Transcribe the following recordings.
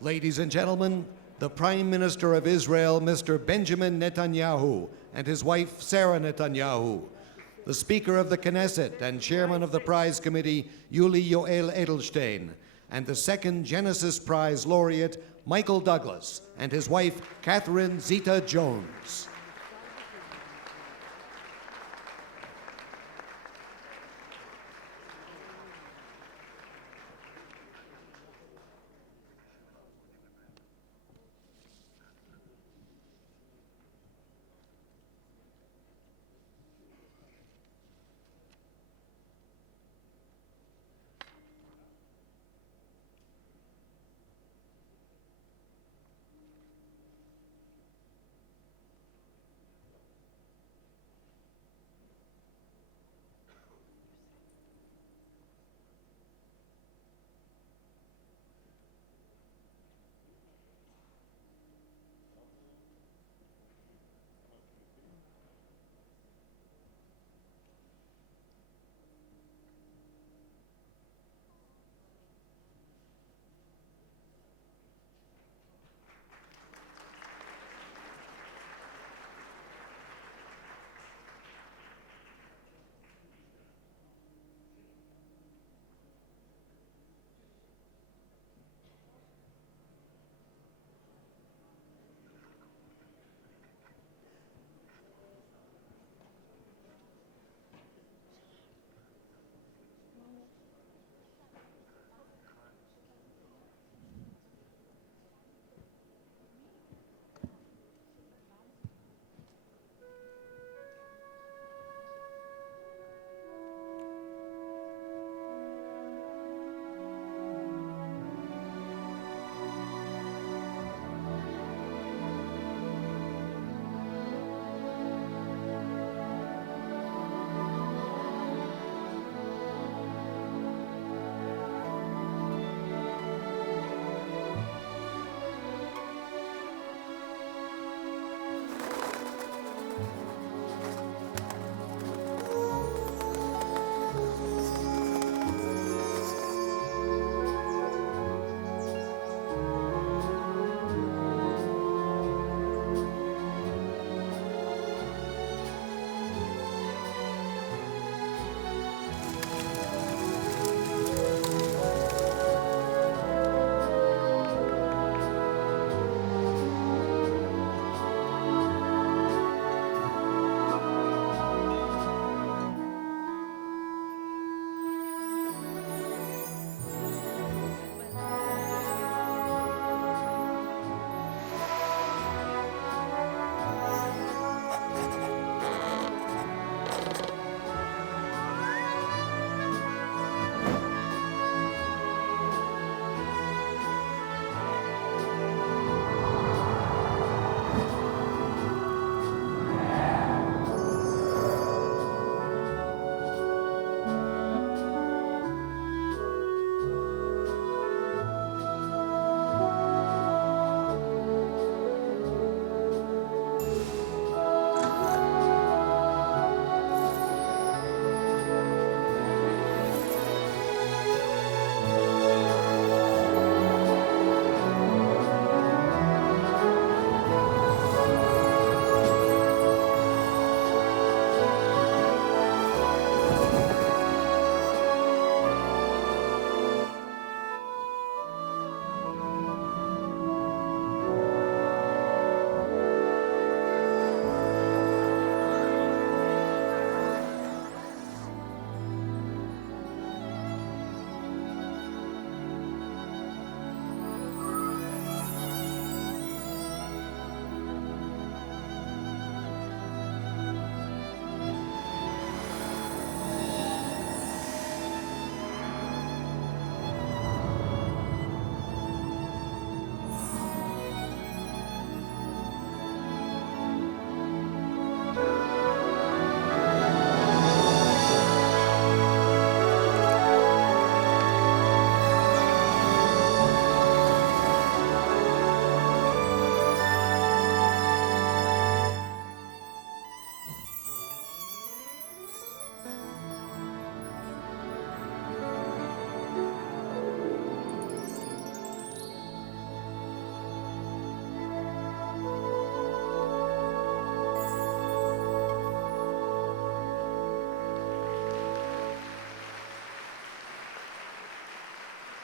Ladies and gentlemen, the Prime Minister of Israel, Mr. Benjamin Netanyahu, and his wife, Sarah Netanyahu, the Speaker of the Knesset and Chairman of the Prize Committee, Yuli Yoel Edelstein, and the second Genesis Prize laureate, Michael Douglas, and his wife, Catherine Zita Jones.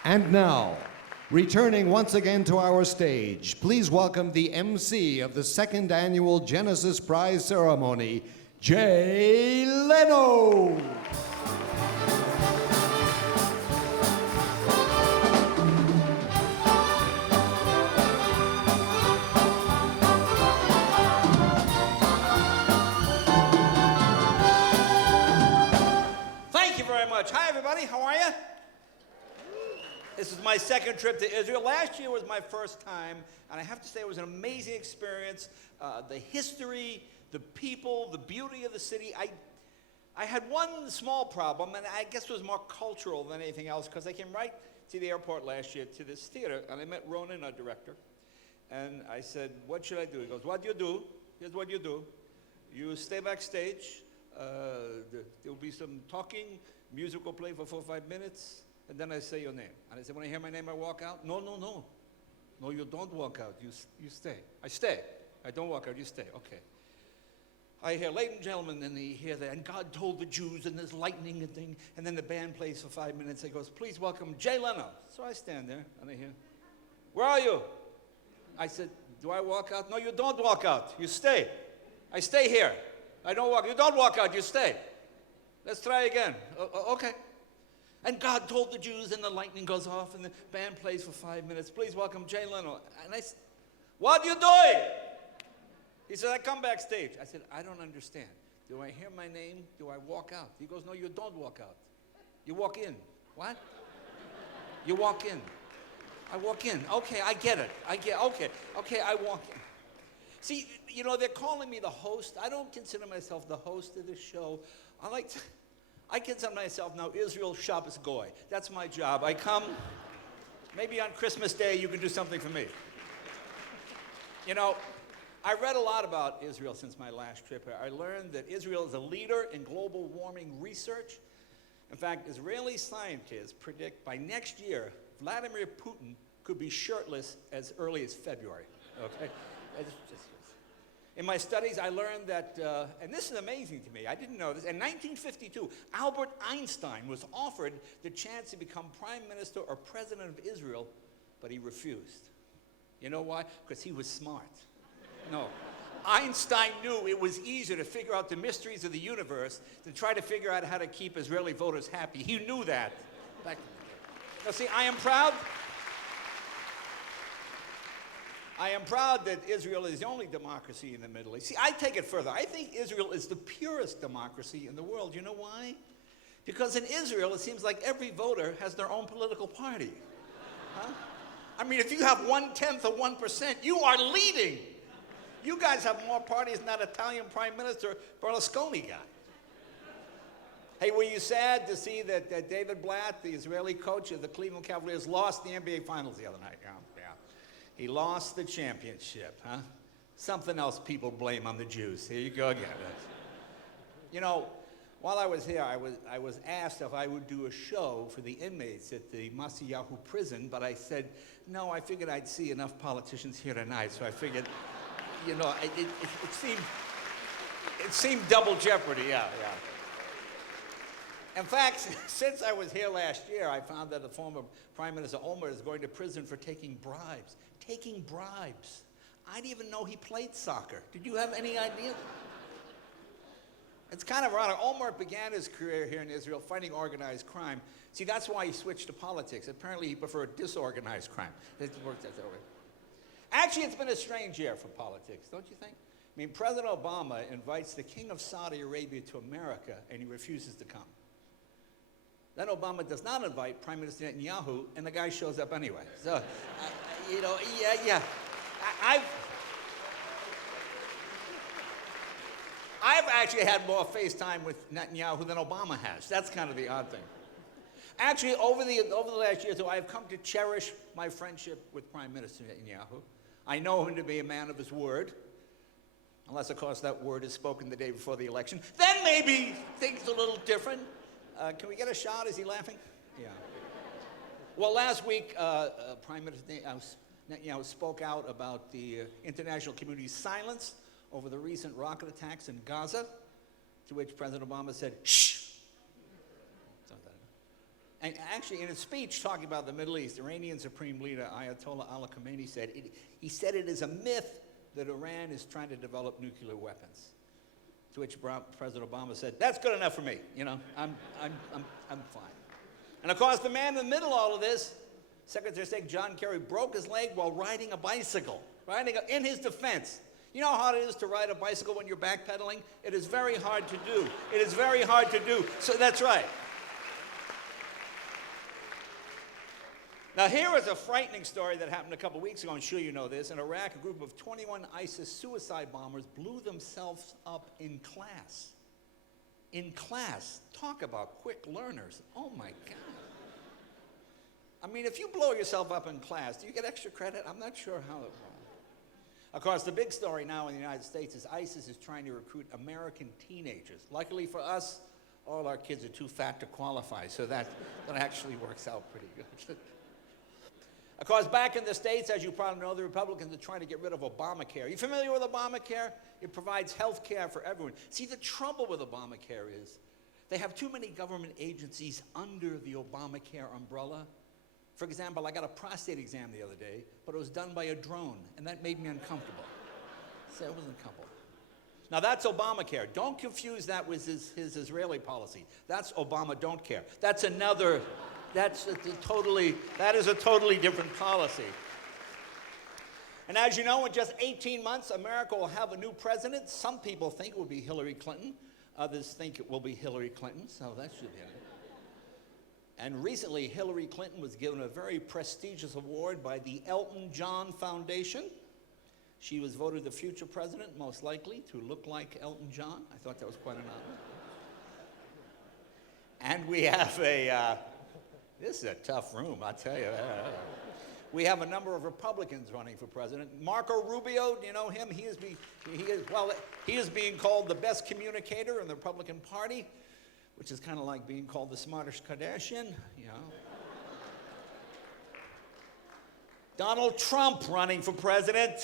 And now, returning once again to our stage, please welcome the MC of the second annual Genesis Prize ceremony, Jay Leno. Thank you very much. Hi, everybody. How are you? This is my second trip to Israel. Last year was my first time, and I have to say it was an amazing experience. The history, the people, the beauty of the city. I had one small problem, and I guess it was more cultural than anything else, because I came right to the airport last year to this theater, and I met Ronan, our director, and I said, what should I do? He goes, what do you do? Here's what you do. You stay backstage. There'll be some talking, music will play for 4 or 5 minutes, and then I say your name. And I said, when I hear my name, I walk out? No, no, no. No, you don't walk out. You stay. I stay. I don't walk out. You stay. Okay. I hear, ladies and gentlemen, and they hear that, and God told the Jews, and there's lightning and thing, and then the band plays for 5 minutes. He goes, please welcome Jay Leno. So I stand there, and I hear, where are you? I said, do I walk out? No, you don't walk out. You stay. I stay here. I don't walk. You don't walk out. You stay. Let's try again. Okay. And God told the Jews, and the lightning goes off, and the band plays for 5 minutes. Please welcome Jay Leno. And I said, what are you doing? He said, I come backstage. I said, I don't understand. Do I hear my name? Do I walk out? He goes, no, you don't walk out. You walk in. What? You walk in. I walk in. Okay, I get it. Okay, I walk in. See, you know, they're calling me the host. I don't consider myself the host of this show. I consider myself now Israel Shabbos Goy. That's my job. I come, maybe on Christmas Day you can do something for me. You know, I read a lot about Israel since my last trip here. I learned that Israel is a leader in global warming research. In fact, Israeli scientists predict by next year, Vladimir Putin could be shirtless as early as February. Okay? In my studies, I learned that, and this is amazing to me, I didn't know this, in 1952, Albert Einstein was offered the chance to become prime minister or president of Israel, but he refused. You know why? Because he was smart. No. Einstein knew it was easier to figure out the mysteries of the universe than try to figure out how to keep Israeli voters happy. He knew that. Now see, I am proud that Israel is the only democracy in the Middle East. See, I take it further. I think Israel is the purest democracy in the world. You know why? Because in Israel, it seems like every voter has their own political party. Huh? I mean, if you have 1/10 of 1%, you are leading. You guys have more parties than that Italian Prime Minister Berlusconi got. Hey, were you sad to see that David Blatt, the Israeli coach of the Cleveland Cavaliers, lost the NBA Finals the other night? Yeah. He lost the championship, huh? Something else people blame on the Jews. Here you go again. You know, while I was here, I was asked if I would do a show for the inmates at the Masayahu prison, but I said, no, I figured I'd see enough politicians here tonight, so I figured, you know, it seemed double jeopardy, yeah. In fact, since I was here last year, I found that the former Prime Minister Olmert is going to prison for taking bribes. Taking bribes. I didn't even know he played soccer. Did you have any idea? It's kind of ironic. Olmert began his career here in Israel fighting organized crime. See, that's why he switched to politics. Apparently, he preferred disorganized crime. It worked that way. Actually, it's been a strange year for politics, don't you think? I mean, President Obama invites the King of Saudi Arabia to America, and he refuses to come. Then Obama does not invite Prime Minister Netanyahu, and the guy shows up anyway. So, you know, yeah. I've actually had more FaceTime with Netanyahu than Obama has. That's kind of the odd thing. Actually, over the last year, I've come to cherish my friendship with Prime Minister Netanyahu. I know him to be a man of his word, unless, of course, that word is spoken the day before the election. Then maybe things are a little different. Can we get a shot? Is he laughing? Yeah. Well, last week, Prime Minister Netanyahu spoke out about the international community's silence over the recent rocket attacks in Gaza, to which President Obama said, shh. And actually, in his speech talking about the Middle East, Iranian Supreme Leader Ayatollah Ali Khamenei said, he said it is a myth that Iran is trying to develop nuclear weapons. To which President Obama said, "That's good enough for me. You know, I'm fine." And of course, the man in the middle of all of this, Secretary of State John Kerry, broke his leg while riding a bicycle. In his defense. You know how hard it is to ride a bicycle when you're backpedaling? It is very hard to do. It is very hard to do. So that's right. Now, here is a frightening story that happened a couple weeks ago. I'm sure you know this. In Iraq, a group of 21 ISIS suicide bombers blew themselves up in class. In class. Talk about quick learners. Oh, my God. I mean, if you blow yourself up in class, do you get extra credit? I'm not sure how it works. Of course, the big story now in the United States is ISIS is trying to recruit American teenagers. Luckily for us, all our kids are too fat to qualify, so that actually works out pretty good. Of course, back in the States, as you probably know, the Republicans are trying to get rid of Obamacare. You familiar with Obamacare? It provides health care for everyone. See, the trouble with Obamacare is they have too many government agencies under the Obamacare umbrella. For example, I got a prostate exam the other day, but it was done by a drone, and that made me uncomfortable. So it wasn't comfortable. Now, that's Obamacare. Don't confuse that with his Israeli policy. That's Obama don't care. That is a totally different policy. And as you know, in just 18 months, America will have a new president. Some people think it will be Hillary Clinton. Others think it will be Hillary Clinton, so that should be it. And recently, Hillary Clinton was given a very prestigious award by the Elton John Foundation. She was voted the future president, most likely, to look like Elton John. I thought that was quite an honor. And we have this is a tough room, I'll tell you. We have a number of Republicans running for president. Marco Rubio, do you know him? He is being called the best communicator in the Republican Party, which is kind of like being called the smartest Kardashian, you know. Donald Trump running for president.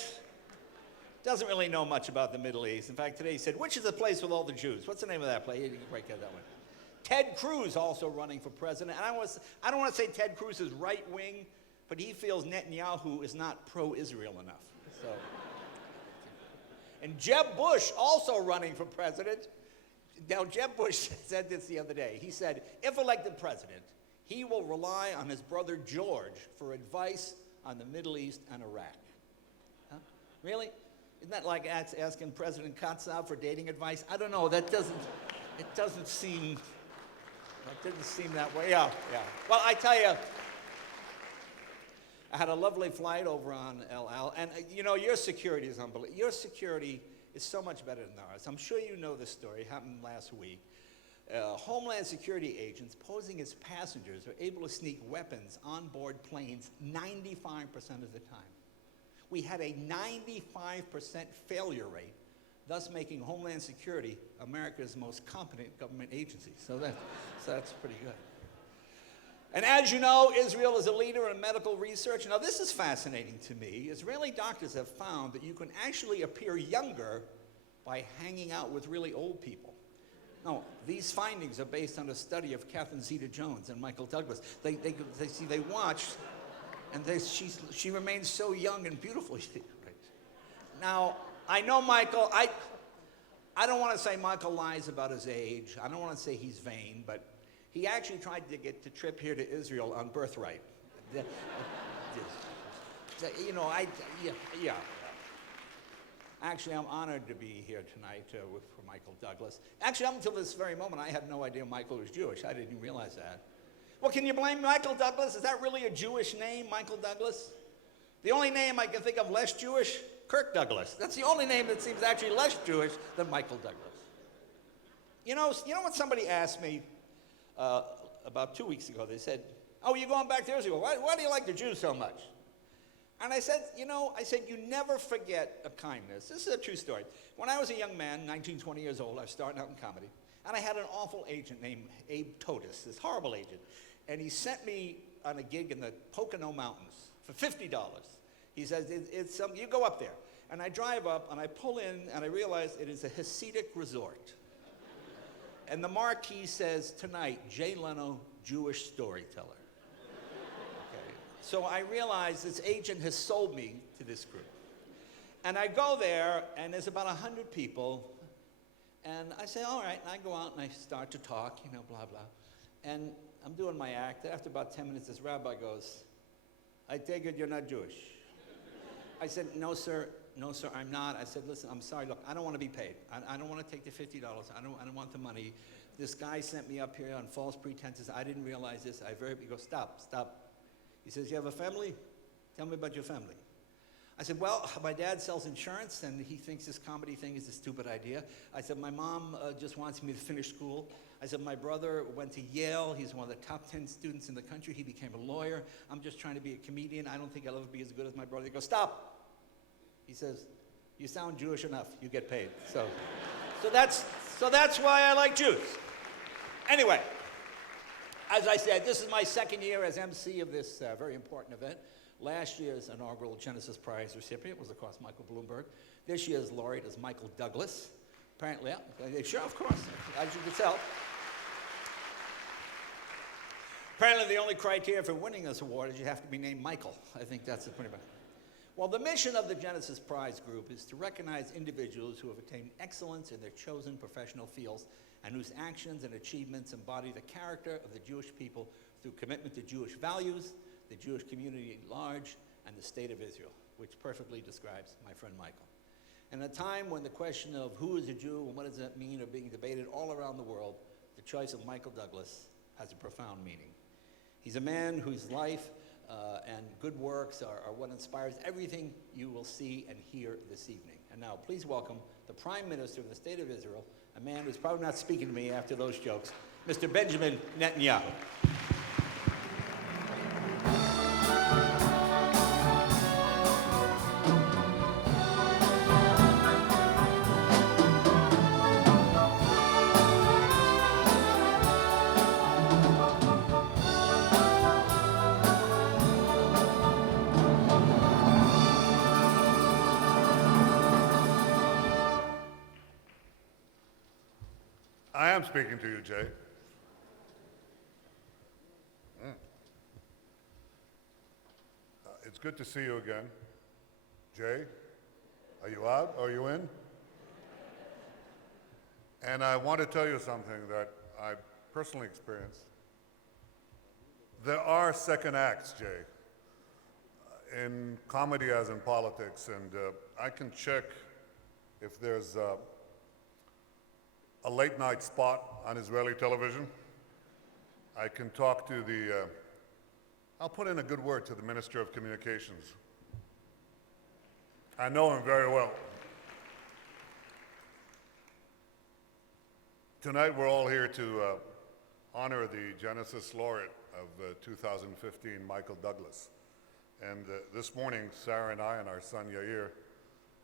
Doesn't really know much about the Middle East. In fact, today he said, which is the place with all the Jews? What's the name of that place? You can break out that one. Ted Cruz also running for president. And I don't want to say Ted Cruz is right-wing, but he feels Netanyahu is not pro-Israel enough. So. And Jeb Bush also running for president. Now, Jeb Bush said this the other day. He said, if elected president, he will rely on his brother George for advice on the Middle East and Iraq. Huh? Really? Isn't that like asking President Katzab for dating advice? I don't know. It didn't seem that way. Yeah. Well, I tell you, I had a lovely flight over on El Al, and you know, your security is unbelievable. Your security is so much better than ours. I'm sure you know this story. It happened last week. Homeland Security agents posing as passengers are able to sneak weapons on board planes 95% of the time. We had a 95% failure rate, thus making Homeland Security America's most competent government agency. So that's pretty good. And as you know, Israel is a leader in medical research. Now, this is fascinating to me. Israeli doctors have found that you can actually appear younger by hanging out with really old people. No, these findings are based on a study of Catherine Zeta-Jones and Michael Douglas. They watch, and she remains so young and beautiful. Now, I know Michael. I don't want to say Michael lies about his age. I don't want to say he's vain, but he actually tried to get the trip here to Israel on birthright. You know, yeah. Actually, I'm honored to be here tonight for Michael Douglas. Actually, up until this very moment, I had no idea Michael was Jewish. I didn't realize that. Well, can you blame Michael Douglas? Is that really a Jewish name, Michael Douglas? The only name I can think of less Jewish, Kirk Douglas. That's the only name that seems actually less Jewish than Michael Douglas. You know what somebody asked me about 2 weeks ago? They said, oh, you're going back to Israel. Why do you like the Jews so much? And I said, you never forget a kindness. This is a true story. When I was a young man, 19, 20 years old, I was starting out in comedy, and I had an awful agent named Abe Totis, this horrible agent. And he sent me on a gig in the Pocono Mountains for $50. He says, you go up there. And I drive up, and I pull in, and I realize it is a Hasidic resort. And the marquee says, tonight, Jay Leno Jewish storyteller. Okay. So I realize this agent has sold me to this group. And I go there, and there's about 100 people, and I say, all right, and I go out and I start to talk, blah, blah. And I'm doing my act. After about 10 minutes, this rabbi goes, I take it you're not Jewish. I said, no, sir, I'm not. I said, listen, I'm sorry, look, I don't want to be paid. I don't want to take the $50. I don't want the money. This guy sent me up here on false pretenses. I didn't realize this. He goes, stop. He says, you have a family? Tell me about your family. I said, well, my dad sells insurance, and he thinks this comedy thing is a stupid idea. I said, my mom just wants me to finish school. I said, my brother went to Yale. He's one of the top 10 students in the country. He became a lawyer. I'm just trying to be a comedian. I don't think I'll ever be as good as my brother. He goes, stop. He says, you sound Jewish enough. You get paid. So that's why I like Jews. Anyway, as I said, this is my second year as MC of this very important event. Last year's inaugural Genesis Prize recipient was, of course, Michael Bloomberg. This year's laureate is Michael Douglas. Apparently, sure, of course, as you can tell. Apparently, the only criteria for winning this award is you have to be named Michael. I think that's pretty much. Well, the mission of the Genesis Prize Group is to recognize individuals who have attained excellence in their chosen professional fields and whose actions and achievements embody the character of the Jewish people through commitment to Jewish values, the Jewish community at large, and the state of Israel, which perfectly describes my friend Michael. In a time when the question of who is a Jew and what does that mean are being debated all around the world, the choice of Michael Douglas has a profound meaning. He's a man whose life and good works are what inspires everything you will see and hear this evening. And now, please welcome the Prime Minister of the State of Israel, a man who's probably not speaking to me after those jokes, Mr. Benjamin Netanyahu. I am speaking to you, Jay. It's good to see you again. Jay, are you out? Are you in? And I want to tell you something that I personally experienced. There are second acts, Jay, in comedy as in politics, and I can check if there's a late night spot on Israeli television. I can talk to I'll put in a good word to the Minister of Communications. I know him very well. Tonight we're all here to honor the Genesis laureate of 2015, Michael Douglas. And this morning, Sarah and I and our son Yair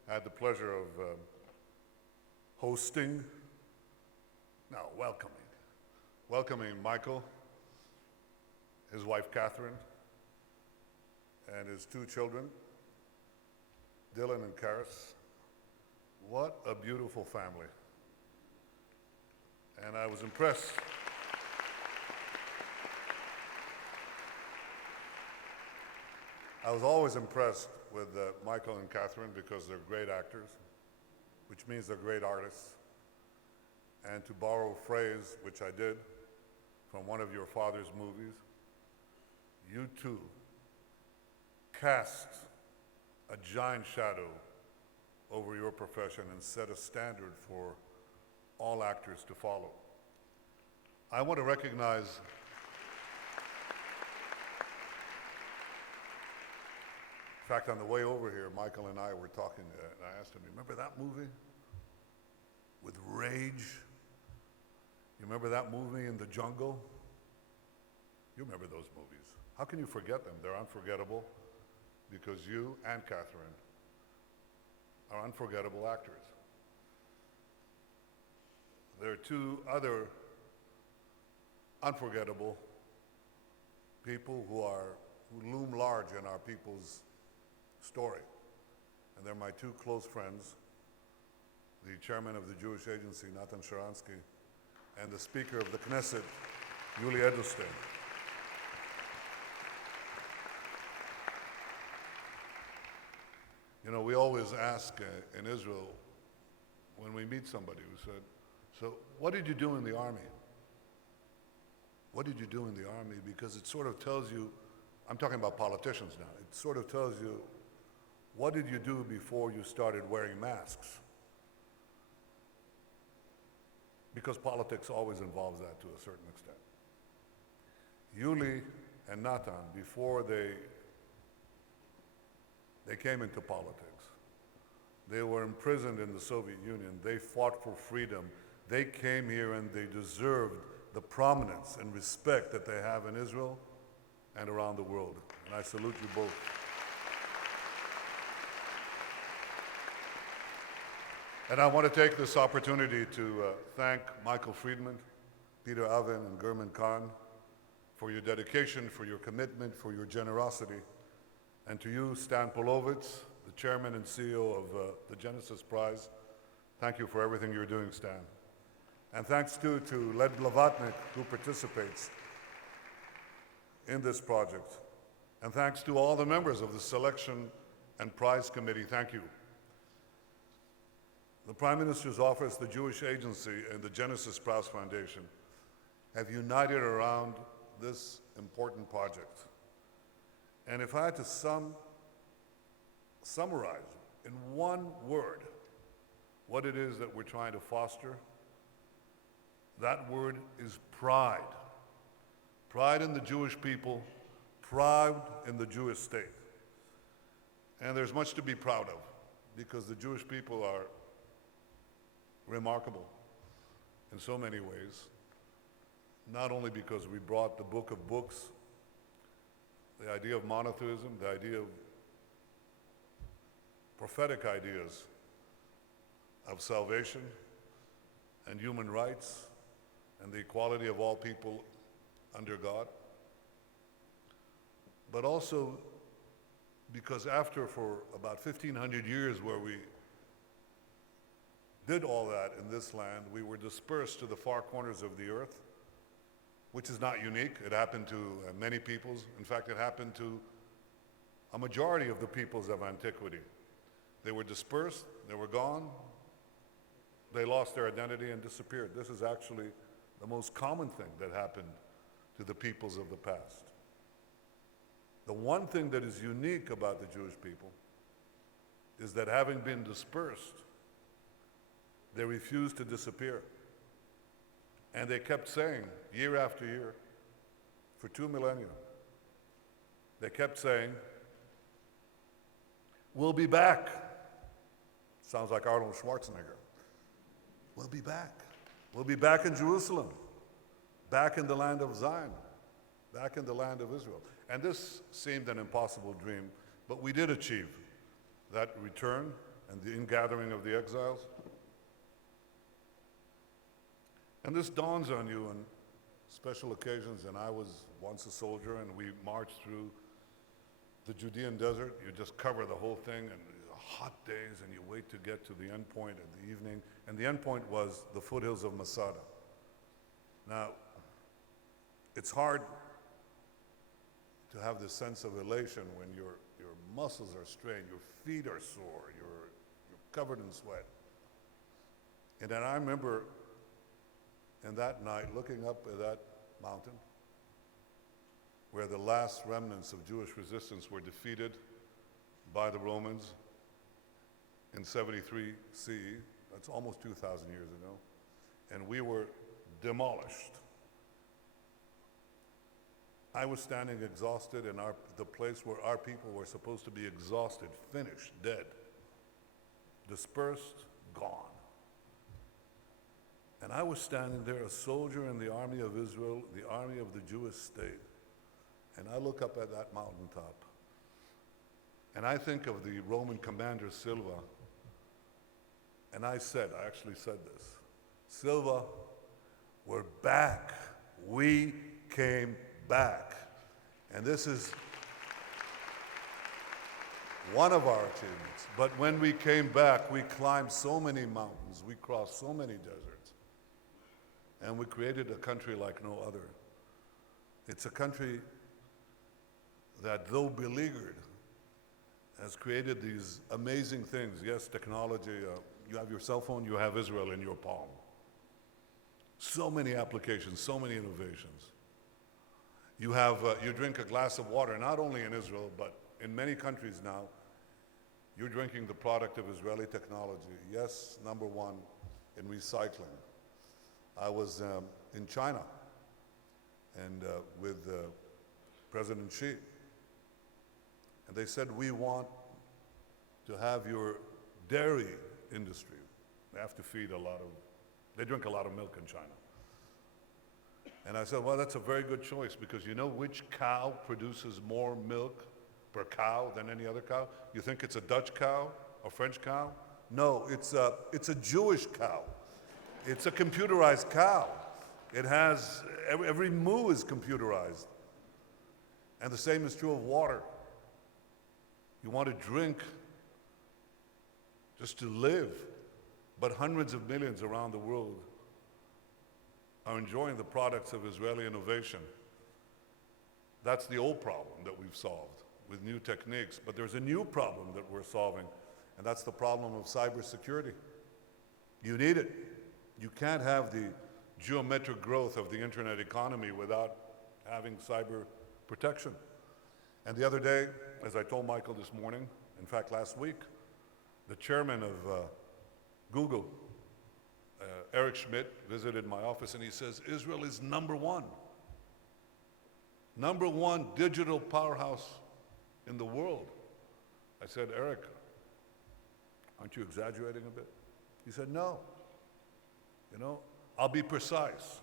had the pleasure of welcoming Michael, his wife Catherine, and his two children, Dylan and Karis. What a beautiful family. And I was impressed. I was always impressed with Michael and Catherine because they're great actors, which means they're great artists. And to borrow a phrase, which I did, from one of your father's movies, you too cast a giant shadow over your profession and set a standard for all actors to follow. I want to recognize in fact, on the way over here, Michael and I were talking, and I asked him, remember that movie with Rage? You remember that movie in the jungle? You remember those movies. How can you forget them? They're unforgettable because you and Catherine are unforgettable actors. There are two other unforgettable people who loom large in our people's story. And they're my two close friends, the chairman of the Jewish Agency, Natan Sharansky, and the Speaker of the Knesset, Yuli Edelstein. You know, we always ask in Israel, when we meet somebody who said, so what did you do in the army? What did you do in the army? Because it sort of tells you, I'm talking about politicians now, it sort of tells you, what did you do before you started wearing masks? Because politics always involves that to a certain extent. Yuli and Natan, before they came into politics, they were imprisoned in the Soviet Union. They fought for freedom. They came here and they deserved the prominence and respect that they have in Israel and around the world. And I salute you both. And I want to take this opportunity to thank Michael Friedman, Peter Avin, and German Kahn for your dedication, for your commitment, for your generosity. And to you, Stan Polovets, the chairman and CEO of the Genesis Prize, thank you for everything you're doing, Stan. And thanks too to Led Blavatnik, who participates in this project. And thanks to all the members of the Selection and Prize Committee, thank you. The Prime Minister's Office, the Jewish Agency, and the Genesis Prize Foundation have united around this important project. And if I had to summarize in one word what it is that we're trying to foster, that word is pride. Pride in the Jewish people, pride in the Jewish state. And there's much to be proud of, because the Jewish people are remarkable in so many ways, not only because we brought the book of books, the idea of monotheism, the idea of prophetic ideas of salvation and human rights and the equality of all people under God, but also because after, for about 1,500 years where we did all that in this land, we were dispersed to the far corners of the earth, which is not unique. It happened to many peoples. In fact, it happened to a majority of the peoples of antiquity. They were dispersed, they were gone, they lost their identity and disappeared. This is actually the most common thing that happened to the peoples of the past. The one thing that is unique about the Jewish people is that having been dispersed, they refused to disappear. And they kept saying, year after year, for 2 millennia, they kept saying, we'll be back. Sounds like Arnold Schwarzenegger. We'll be back. We'll be back in Jerusalem, back in the land of Zion, back in the land of Israel. And this seemed an impossible dream, but we did achieve that return and the ingathering of the exiles. And this dawns on you on special occasions, and I was once a soldier, and we marched through the Judean desert. You just cover the whole thing, and hot days, and you wait to get to the end point in the evening, and the end point was the foothills of Masada. Now, it's hard to have this sense of elation when your muscles are strained, your feet are sore, you're covered in sweat. And then I remember in that night looking up at that mountain where the last remnants of Jewish resistance were defeated by the Romans in 73 CE. That's almost 2,000 years ago. And we were demolished. I was standing exhausted in the place where our people were supposed to be exhausted, finished, dead, dispersed, gone. And I was standing there, a soldier in the army of Israel, the army of the Jewish state. And I look up at that mountaintop, and I think of the Roman commander Silva, and I actually said this, Silva, we're back. We came back. And this is one of our achievements. But when we came back, we climbed so many mountains, we crossed so many deserts, and we created a country like no other. It's a country that, though beleaguered has created these amazing things. Yes, technology, you have your cell phone, you have Israel in your palm. So many applications, so many innovations. You drink a glass of water, not only in Israel, but in many countries now, you're drinking the product of Israeli technology. Yes, number one in recycling. I was in China and with President Xi, and they said, we want to have your dairy industry. They have to feed they drink a lot of milk in China. And I said, well, that's a very good choice, because you know which cow produces more milk per cow than any other cow? You think it's a Dutch cow, a French cow? No, it's a Jewish cow. It's a computerized cow. It has, every moo is computerized. And the same is true of water. You want to drink just to live, but hundreds of millions around the world are enjoying the products of Israeli innovation. That's the old problem that we've solved with new techniques, but there's a new problem that we're solving, and that's the problem of cybersecurity. You need it. You can't have the geometric growth of the internet economy without having cyber protection. And the other day, as I told Michael this morning, in fact last week, the chairman of Google, Eric Schmidt, visited my office, and he says, Israel is number one digital powerhouse in the world. I said, Eric, aren't you exaggerating a bit? He said, no. You know, I'll be precise.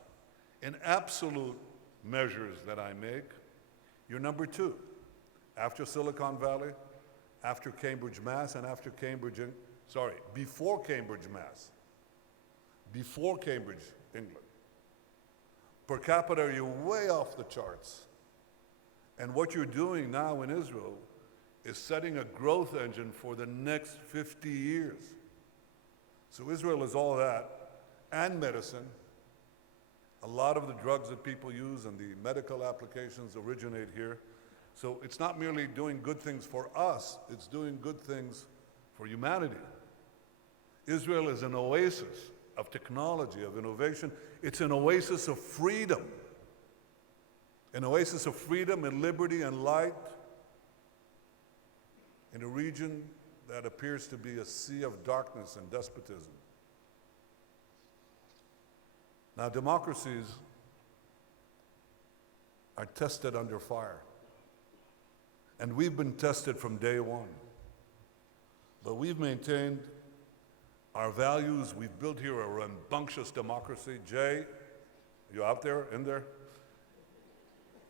In absolute measures that I make, you're number two. After Silicon Valley, after Cambridge, Mass, and before Cambridge, Mass. Before Cambridge, England. Per capita, you're way off the charts. And what you're doing now in Israel is setting a growth engine for the next 50 years. So Israel is all that, and medicine. A lot of the drugs that people use and the medical applications originate here. So it's not merely doing good things for us, it's doing good things for humanity. Israel is an oasis of technology, of innovation. It's an oasis of freedom. An oasis of freedom and liberty and light in a region that appears to be a sea of darkness and despotism. Now, democracies are tested under fire. And we've been tested from day one. But we've maintained our values. We've built here a rambunctious democracy. Jay, you out there, in there?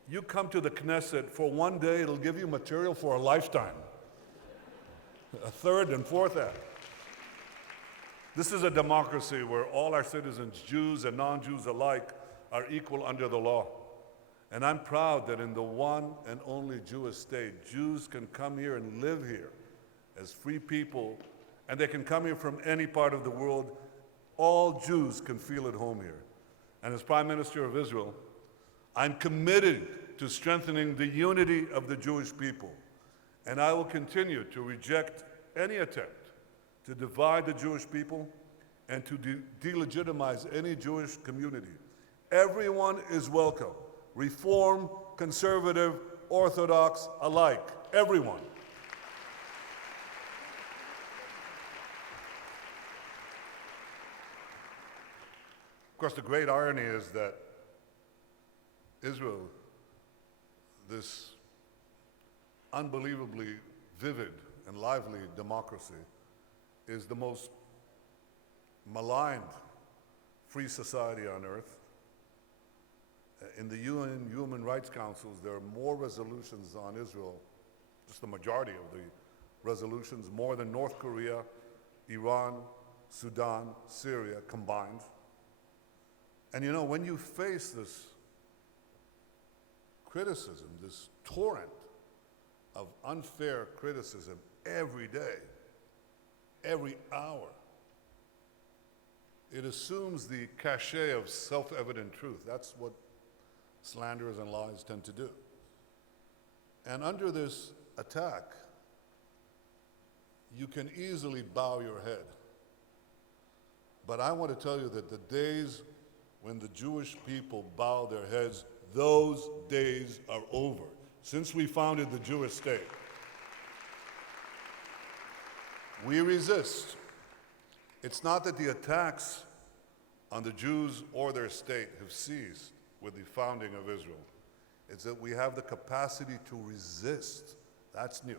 You come to the Knesset for one day, it'll give you material for a lifetime. A third and fourth act. This is a democracy where all our citizens, Jews and non-Jews alike, are equal under the law. And I'm proud that in the one and only Jewish state, Jews can come here and live here as free people, and they can come here from any part of the world. All Jews can feel at home here. And as Prime Minister of Israel, I'm committed to strengthening the unity of the Jewish people. And I will continue to reject any attempt to divide the Jewish people and to delegitimize any Jewish community. Everyone is welcome. Reform, conservative, Orthodox alike. Everyone. Of course, the great irony is that Israel, this unbelievably vivid and lively democracy, is the most maligned free society on earth. In the UN Human Rights Councils, there are more resolutions on Israel, just the majority of the resolutions, more than North Korea, Iran, Sudan, Syria combined. And you know, when you face this criticism, this torrent of unfair criticism every day, every hour, it assumes the cachet of self-evident truth. That's what slanders and lies tend to do. And under this attack, you can easily bow your head. But I want to tell you that the days when the Jewish people bow their heads, those days are over. Since we founded the Jewish state, we resist. It's not that the attacks on the Jews or their state have ceased with the founding of Israel. It's that we have the capacity to resist. That's new.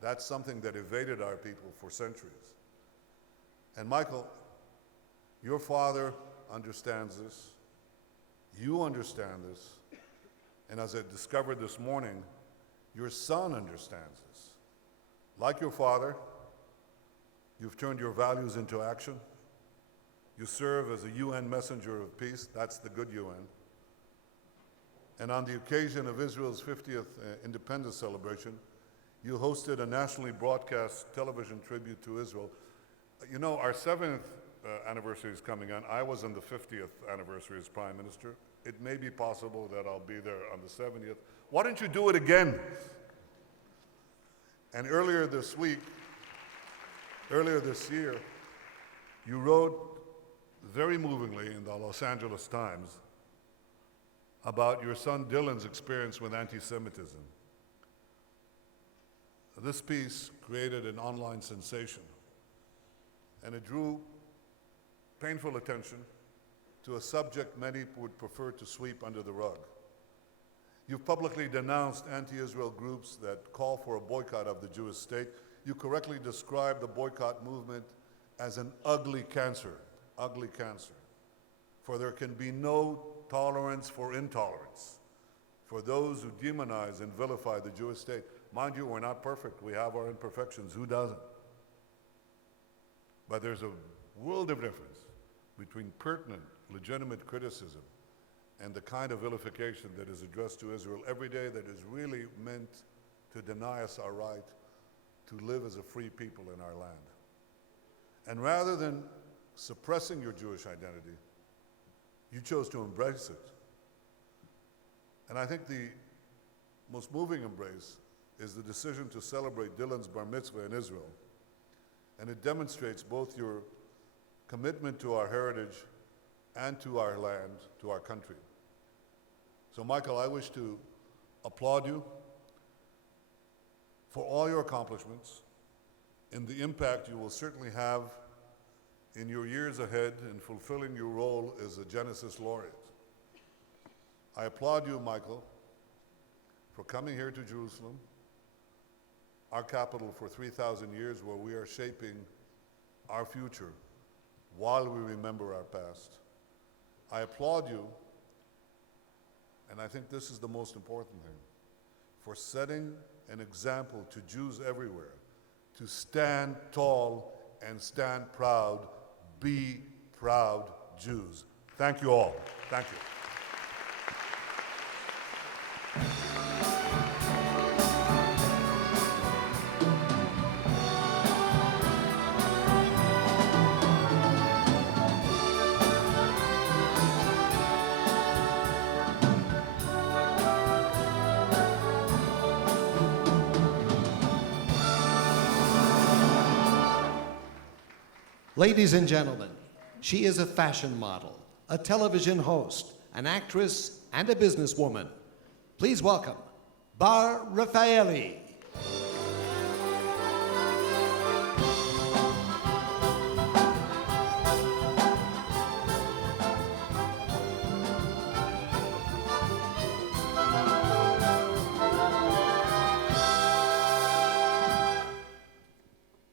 That's something that evaded our people for centuries. And Michael, your father understands this. You understand this. And as I discovered this morning, your son understands this. Like your father, you've turned your values into action. You serve as a UN messenger of peace. That's the good UN. And on the occasion of Israel's 50th independence celebration, you hosted a nationally broadcast television tribute to Israel. You know, our 7th anniversary is coming on. I was on the 50th anniversary as Prime Minister. It may be possible that I'll be there on the 70th. Why don't you do it again? And earlier this year, you wrote very movingly in the Los Angeles Times about your son Dylan's experience with anti-Semitism. This piece created an online sensation, and it drew painful attention to a subject many would prefer to sweep under the rug. You've publicly denounced anti-Israel groups that call for a boycott of the Jewish state. You correctly describe the boycott movement as an ugly cancer, for there can be no tolerance for intolerance, for those who demonize and vilify the Jewish state. Mind you, we're not perfect. We have our imperfections. Who doesn't? But there's a world of difference between pertinent, legitimate criticism and the kind of vilification that is addressed to Israel every day that is really meant to deny us our right to live as a free people in our land. And rather than suppressing your Jewish identity, you chose to embrace it. And I think the most moving embrace is the decision to celebrate Dylan's bar mitzvah in Israel. And it demonstrates both your commitment to our heritage and to our land, to our country. So Michael, I wish to applaud you for all your accomplishments and the impact you will certainly have in your years ahead in fulfilling your role as a Genesis laureate. I applaud you, Michael, for coming here to Jerusalem, our capital for 3,000 years, where we are shaping our future while we remember our past. I applaud you, and I think this is the most important thing, for setting an example to Jews everywhere to stand tall and stand proud. Be proud Jews. Thank you all. Thank you. Ladies and gentlemen, she is a fashion model, a television host, an actress, and a businesswoman. Please welcome Bar Raffaeli.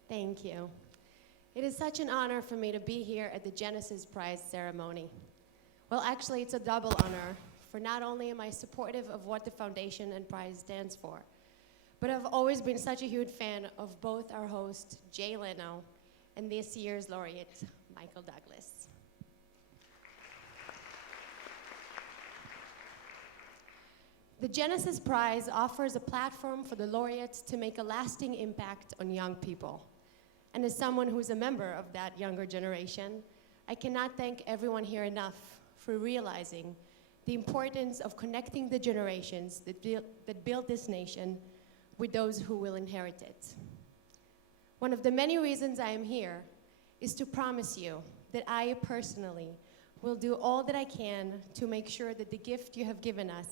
Thank you. It is such an honor for me to be here at the Genesis Prize ceremony. Well, actually, it's a double honor, for not only am I supportive of what the foundation and prize stands for, but I've always been such a huge fan of both our host, Jay Leno, and this year's laureate, Michael Douglas. The Genesis Prize offers a platform for the laureates to make a lasting impact on young people. And as someone who's a member of that younger generation, I cannot thank everyone here enough for realizing the importance of connecting the generations that built this nation with those who will inherit it. One of the many reasons I am here is to promise you that I personally will do all that I can to make sure that the gift you have given us,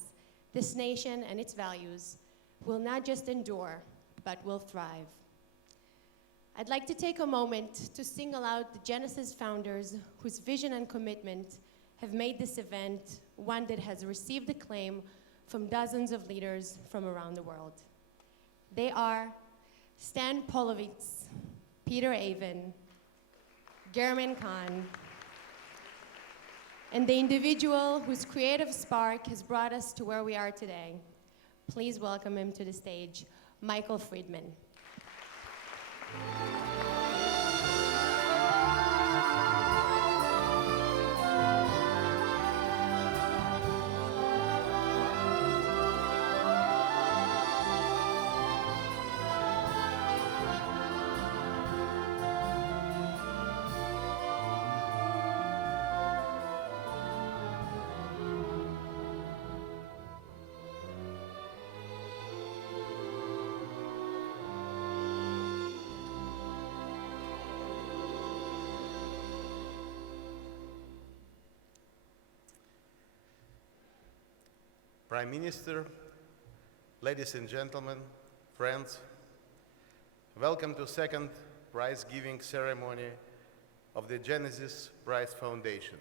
this nation and its values, will not just endure, but will thrive. I'd like to take a moment to single out the Genesis founders whose vision and commitment have made this event one that has received acclaim from dozens of leaders from around the world. They are Stan Polovets, Peter Avon, German Khan, and the individual whose creative spark has brought us to where we are today. Please welcome him to the stage, Michael Friedman. Prime Minister, ladies and gentlemen, friends, welcome to second prize-giving ceremony of the Genesis Prize Foundation.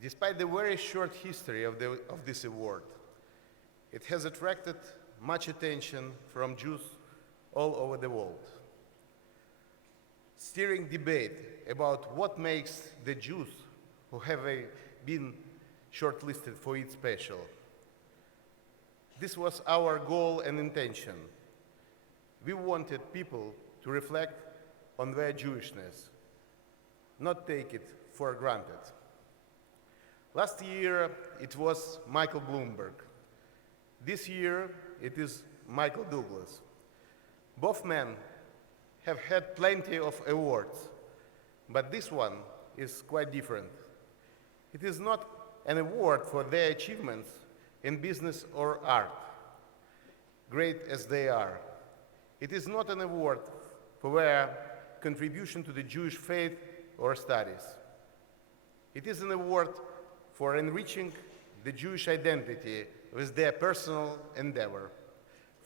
Despite the very short history of this award, it has attracted much attention from Jews all over the world. Stirring debate about what makes the Jews who have been shortlisted for it special. This was our goal and intention. We wanted people to reflect on their Jewishness, not take it for granted. Last year, it was Michael Bloomberg. This year, it is Michael Douglas. Both men have had plenty of awards, but this one is quite different. It is not an award for their achievements in business or art, great as they are. It is not an award for their contribution to the Jewish faith or studies. It is an award for enriching the Jewish identity with their personal endeavor,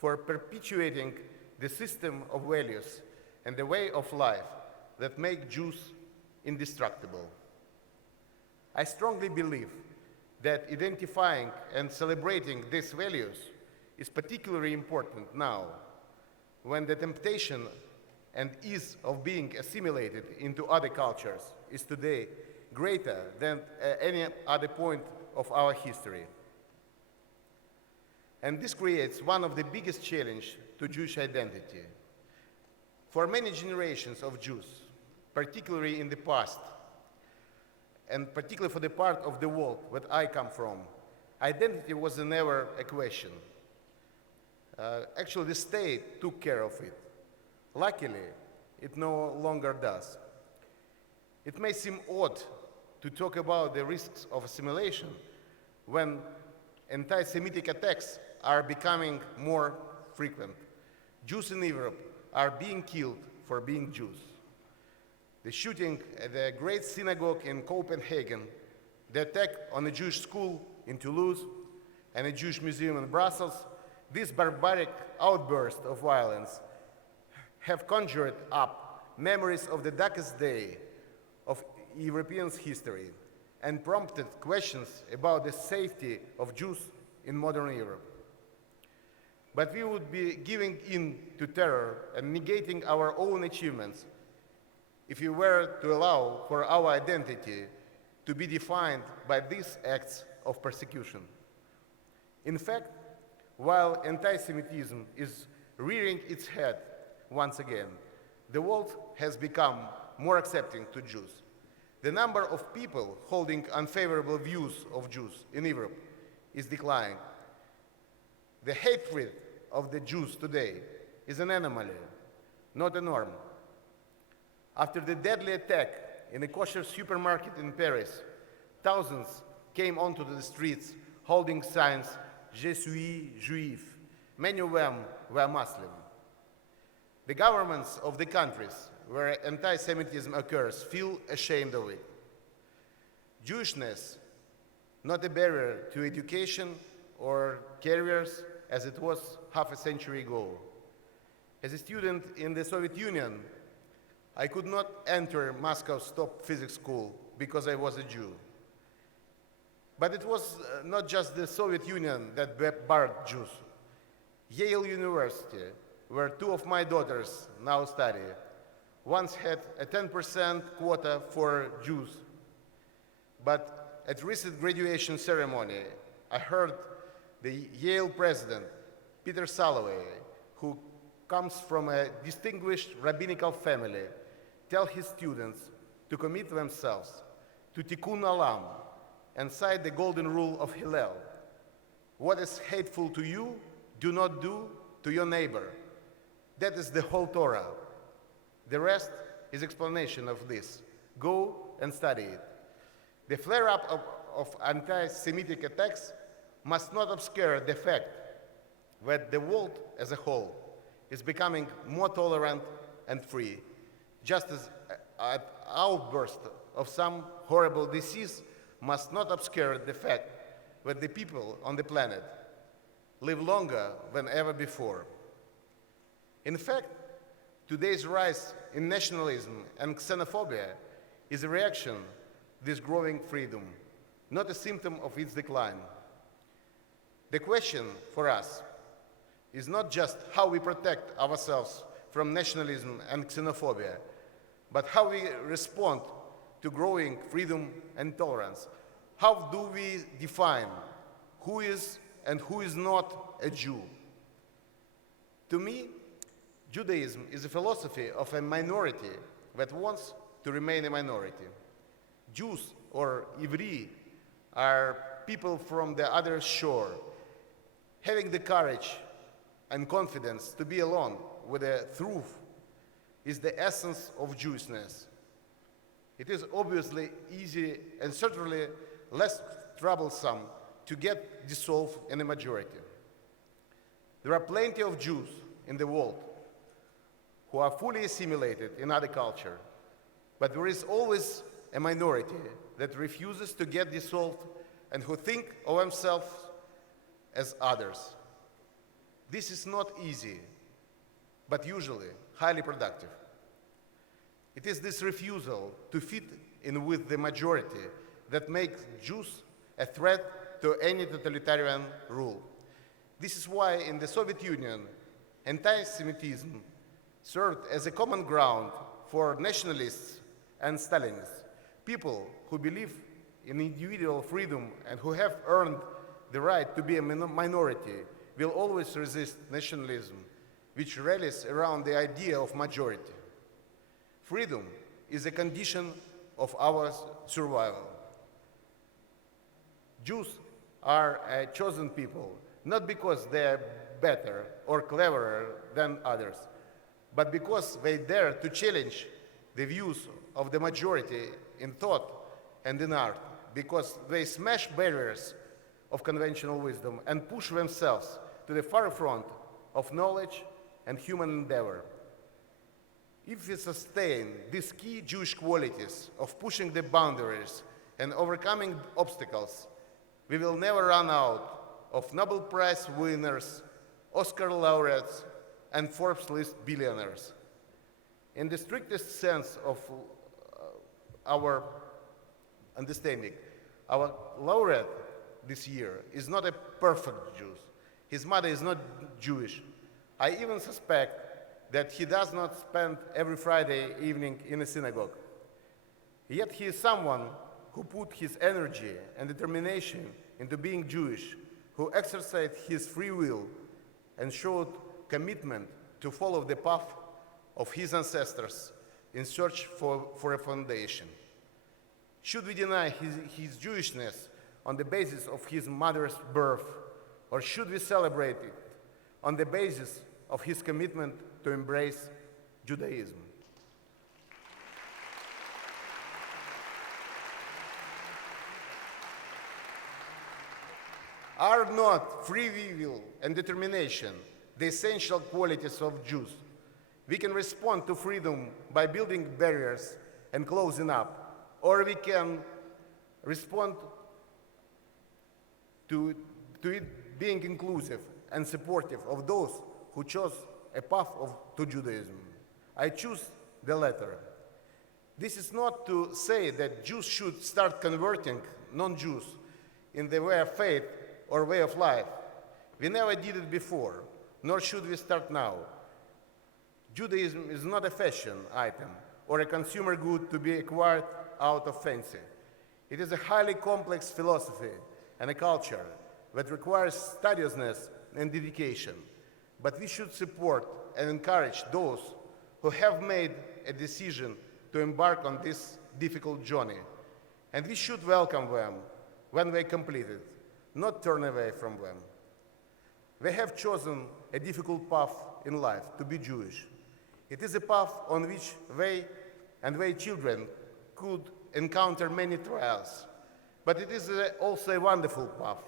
for perpetuating the system of values and the way of life that make Jews indestructible. I strongly believe that identifying and celebrating these values is particularly important now, when the temptation and ease of being assimilated into other cultures is today greater than at any other point of our history. And this creates one of the biggest challenges to Jewish identity. For many generations of Jews, particularly in the past, and particularly for the part of the world that I come from, identity was never a question. Actually, the state took care of it. Luckily, it no longer does. It may seem odd to talk about the risks of assimilation when anti-Semitic attacks are becoming more frequent. Jews in Europe are being killed for being Jews. The shooting at the Great Synagogue in Copenhagen, the attack on a Jewish school in Toulouse, and a Jewish museum in Brussels, this barbaric outburst of violence have conjured up memories of the darkest day of European history and prompted questions about the safety of Jews in modern Europe. But we would be giving in to terror and negating our own achievements if we were to allow for our identity to be defined by these acts of persecution. In fact, while anti-Semitism is rearing its head once again, the world has become more accepting to Jews. The number of people holding unfavorable views of Jews in Europe is declining. The hatred of the Jews today is an anomaly, not a norm. After the deadly attack in a kosher supermarket in Paris, thousands came onto the streets holding signs, "Je suis juif." Many of them were Muslim. The governments of the countries where anti-Semitism occurs feel ashamed of it. Jewishness, not a barrier to education or careers as it was half a century ago. As a student in the Soviet Union, I could not enter Moscow's top physics school because I was a Jew. But it was not just the Soviet Union that barred Jews. Yale University, where two of my daughters now study, once had a 10% quota for Jews. But at recent graduation ceremony, I heard the Yale president, Peter Salovey, who comes from a distinguished rabbinical family, tell his students to commit themselves to tikkun olam and cite the golden rule of Hillel. What is hateful to you, do not do to your neighbor. That is the whole Torah. The rest is explanation of this. Go and study it. The flare-up of anti-Semitic attacks must not obscure the fact that the world as a whole is becoming more tolerant and free, just as an outburst of some horrible disease must not obscure the fact that the people on the planet live longer than ever before. In fact, today's rise in nationalism and xenophobia is a reaction to this growing freedom, not a symptom of its decline. The question for us is not just how we protect ourselves from nationalism and xenophobia, but how we respond to growing freedom and tolerance. How do we define who is and who is not a Jew? To me, Judaism is a philosophy of a minority that wants to remain a minority. Jews, or Ivri, are people from the other shore, having the courage and confidence to be alone with the truth is the essence of Jewishness. It is obviously easy and certainly less troublesome to get dissolved in a majority. There are plenty of Jews in the world who are fully assimilated in other culture, but there is always a minority that refuses to get dissolved and who think of themselves as others. This is not easy, but usually highly productive. It is this refusal to fit in with the majority that makes Jews a threat to any totalitarian rule. This is why in the Soviet Union, anti-Semitism served as a common ground for nationalists and Stalinists, people who believe in individual freedom and who have earned the right to be a minority will always resist nationalism, which rallies around the idea of majority. Freedom is a condition of our survival. Jews are a chosen people, not because they're better or cleverer than others, but because they dare to challenge the views of the majority in thought and in art, because they smash barriers of conventional wisdom and push themselves to the forefront of knowledge and human endeavor. If we sustain these key Jewish qualities of pushing the boundaries and overcoming obstacles, we will never run out of Nobel Prize winners, Oscar laureates, and Forbes list billionaires. In the strictest sense of our understanding, our laureate this year is not a perfect Jew. His mother is not Jewish. I even suspect that he does not spend every Friday evening in a synagogue. Yet he is someone who put his energy and determination into being Jewish, who exercised his free will and showed commitment to follow the path of his ancestors in search for a foundation. Should we deny his Jewishness on the basis of his mother's birth, or should we celebrate it on the basis of his commitment to embrace Judaism? Are not free will and determination the essential qualities of Jews? We can respond to freedom by building barriers and closing up, or we can respond to it being inclusive and supportive of those who chose a path to Judaism. I choose the latter. This is not to say that Jews should start converting non-Jews in the way of faith or way of life. We never did it before, nor should we start now. Judaism is not a fashion item or a consumer good to be acquired out of fancy. It is a highly complex philosophy and a culture that requires studiousness and dedication. But we should support and encourage those who have made a decision to embark on this difficult journey. And we should welcome them when they complete it, not turn away from them. They have chosen a difficult path in life to be Jewish. It is a path on which they and their children could encounter many trials. But it is also a wonderful path,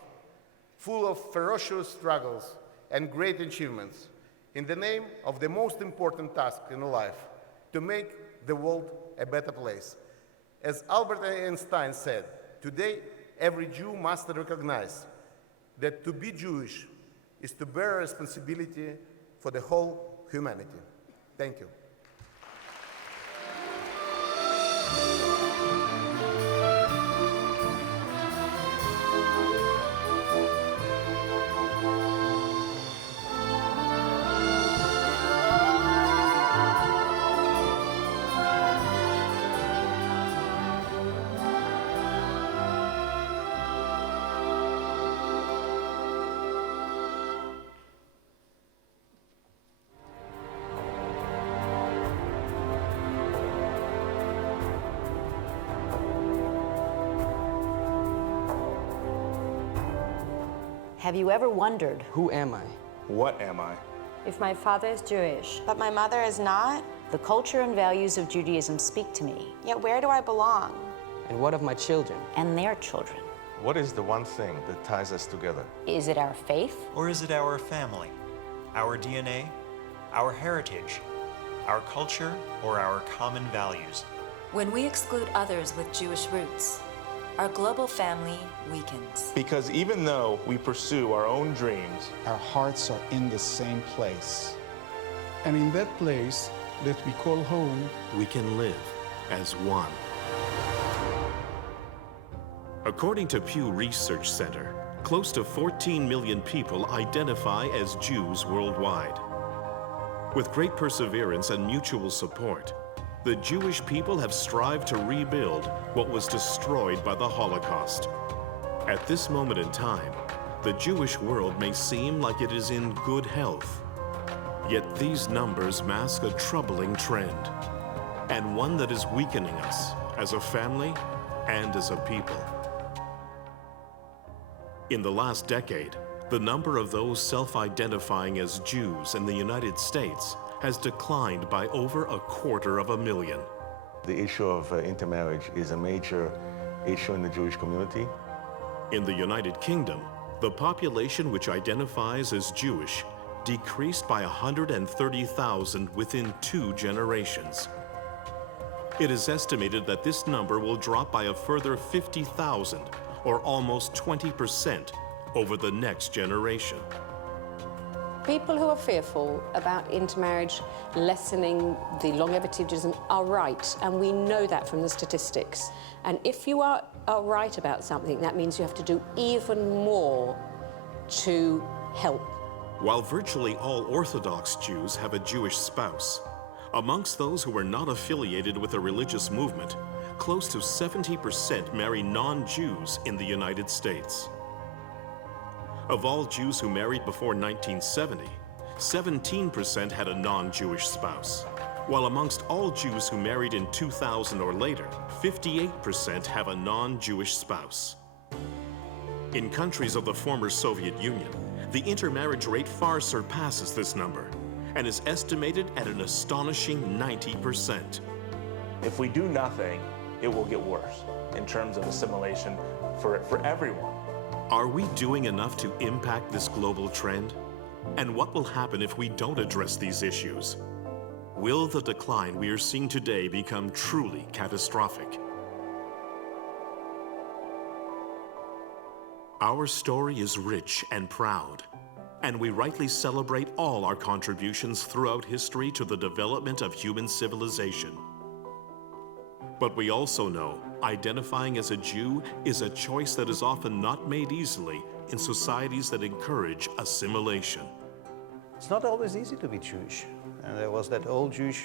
full of ferocious struggles and great achievements in the name of the most important task in life, to make the world a better place. As Albert Einstein said, today every Jew must recognize that to be Jewish is to bear responsibility for the whole humanity. Thank you. Have you ever wondered, who am I? What am I? If my father is Jewish, but my mother is not, the culture and values of Judaism speak to me, yet where do I belong? And what of my children? and their children? What is the one thing that ties us together? Is it our faith? Or is it our family, our DNA, our heritage, our culture, or our common values? When we exclude others with Jewish roots, our global family weakens. Because even though we pursue our own dreams, our hearts are in the same place. And in that place that we call home, we can live as one. According to Pew Research Center, close to 14 million people identify as Jews worldwide. With great perseverance and mutual support, the Jewish people have strived to rebuild what was destroyed by the Holocaust. At this moment in time, the Jewish world may seem like it is in good health. Yet these numbers mask a troubling trend, and one that is weakening us as a family and as a people. In the last decade, the number of those self-identifying as Jews in the United States has declined by over 250,000. the issue of intermarriage is a major issue in the Jewish community. In the United Kingdom, the population which identifies as Jewish decreased by 130,000 within 2 generations. It is estimated that this number will drop by a further 50,000, or almost 20%, over the next generation. people who are fearful about intermarriage lessening the longevity of Judaism are right, and we know that from the statistics. And if you are right about something, that means you have to do even more to help. While virtually all Orthodox Jews have a Jewish spouse, amongst those who are not affiliated with a religious movement, close to 70% marry non-Jews in the United States. Of all Jews who married before 1970, 17% had a non-Jewish spouse, while amongst all Jews who married in 2000 or later, 58% have a non-Jewish spouse. In countries of the former Soviet Union, the intermarriage rate far surpasses this number and is estimated at an astonishing 90%. If we do nothing, it will get worse in terms of assimilation for everyone. Are we doing enough to impact this global trend? And what will happen if we don't address these issues? will the decline we are seeing today become truly catastrophic? Our story is rich and proud, and we rightly celebrate all our contributions throughout history to the development of human civilization. But we also know identifying as a Jew is a choice that is often not made easily in societies that encourage assimilation. It's not always easy to be Jewish. And there was that old Jewish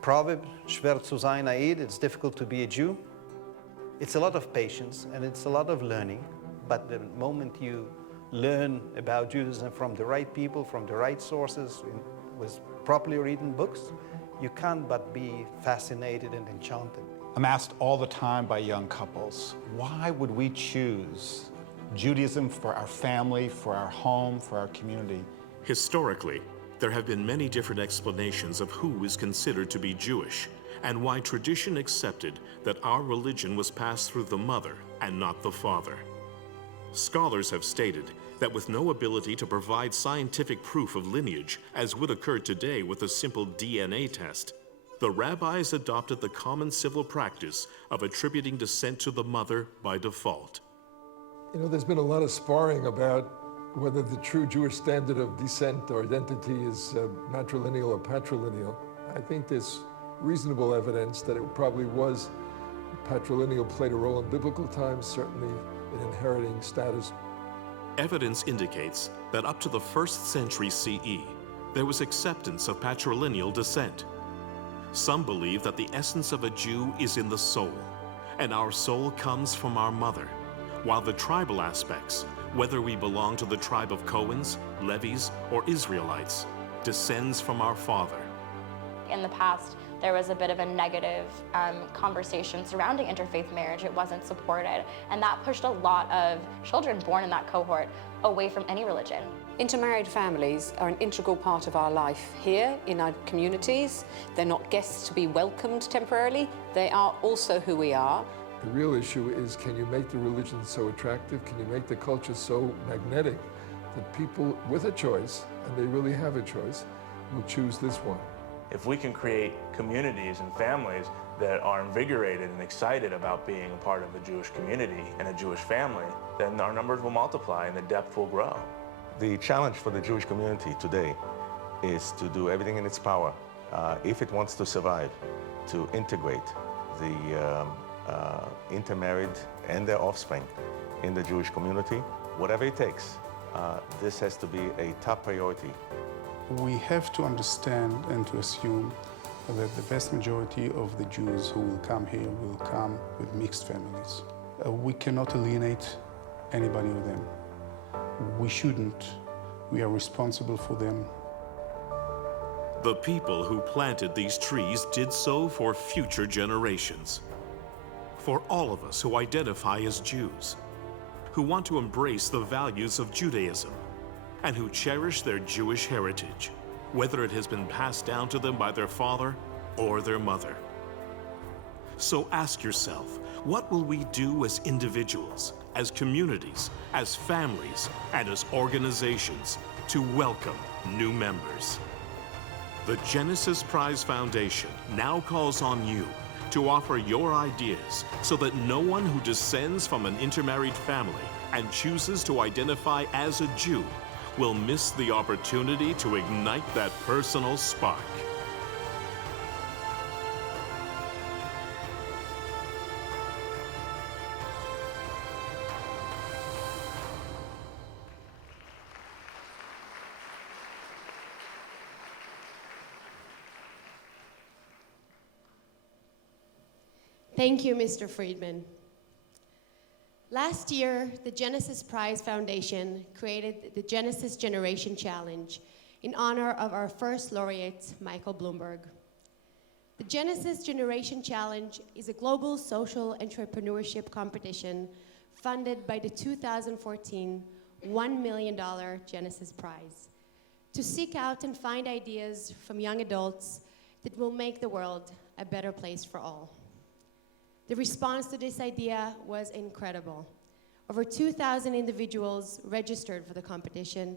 proverb, schwer zu sein Aid, it's difficult to be a Jew. It's a lot of patience and it's a lot of learning, but the moment you learn about Judaism from the right people, from the right sources, with properly written books, you can't but be fascinated and enchanted. I'm asked all the time by young couples, why would we choose Judaism for our family, for our home, for our community? Historically, there have been many different explanations of who is considered to be Jewish and why tradition accepted that our religion was passed through the mother and not the father. Scholars have stated that with no ability to provide scientific proof of lineage, as would occur today with a simple DNA test, the rabbis adopted the common civil practice of attributing descent to the mother by default. You know, there's been a lot of sparring about whether the true Jewish standard of descent or identity is matrilineal or patrilineal. I think there's reasonable evidence that it probably was patrilineal, played a role in biblical times, certainly in inheriting status. Evidence indicates that up to the 1st century CE, there was acceptance of patrilineal descent. Some believe that the essence of a Jew is in the soul, and our soul comes from our mother, while the tribal aspects, whether we belong to the tribe of Cohens, Levies, or Israelites, descends from our father. In the past, there was a bit of a negative conversation surrounding interfaith marriage. It wasn't supported, and that pushed a lot of children born in that cohort away from any religion. Intermarried families are an integral part of our life here in our communities. They're not guests to be welcomed temporarily. They are also who we are. The real issue is, can you make the religion so attractive? Can you make the culture so magnetic that people with a choice, and they really have a choice, will choose this one? If we can create communities and families that are invigorated and excited about being a part of a Jewish community and a Jewish family, then our numbers will multiply and the depth will grow. The challenge for the Jewish community today is to do everything in its power, if it wants to survive, to integrate the intermarried and their offspring in the Jewish community. Whatever it takes, this has to be a top priority. We have to understand and to assume that the vast majority of the Jews who will come here will come with mixed families. We cannot alienate anybody of them. We shouldn't. We are responsible for them. The people who planted these trees did so for future generations. For all of us who identify as Jews, who want to embrace the values of Judaism, and who cherish their Jewish heritage, whether it has been passed down to them by their father or their mother. So ask yourself, what will we do as individuals, as communities, as families, and as organizations to welcome new members? The Genesis Prize Foundation now calls on you to offer your ideas so that no one who descends from an intermarried family and chooses to identify as a Jew will miss the opportunity to ignite that personal spark. Thank you, Mr. Friedman. Last year, the Genesis Prize Foundation created the Genesis Generation Challenge in honor of our first laureate, Michael Bloomberg. The Genesis Generation Challenge is a global social entrepreneurship competition funded by the 2014 $1 million Genesis Prize to seek out and find ideas from young adults that will make the world a better place for all. The response to this idea was incredible. Over 2,000 individuals registered for the competition,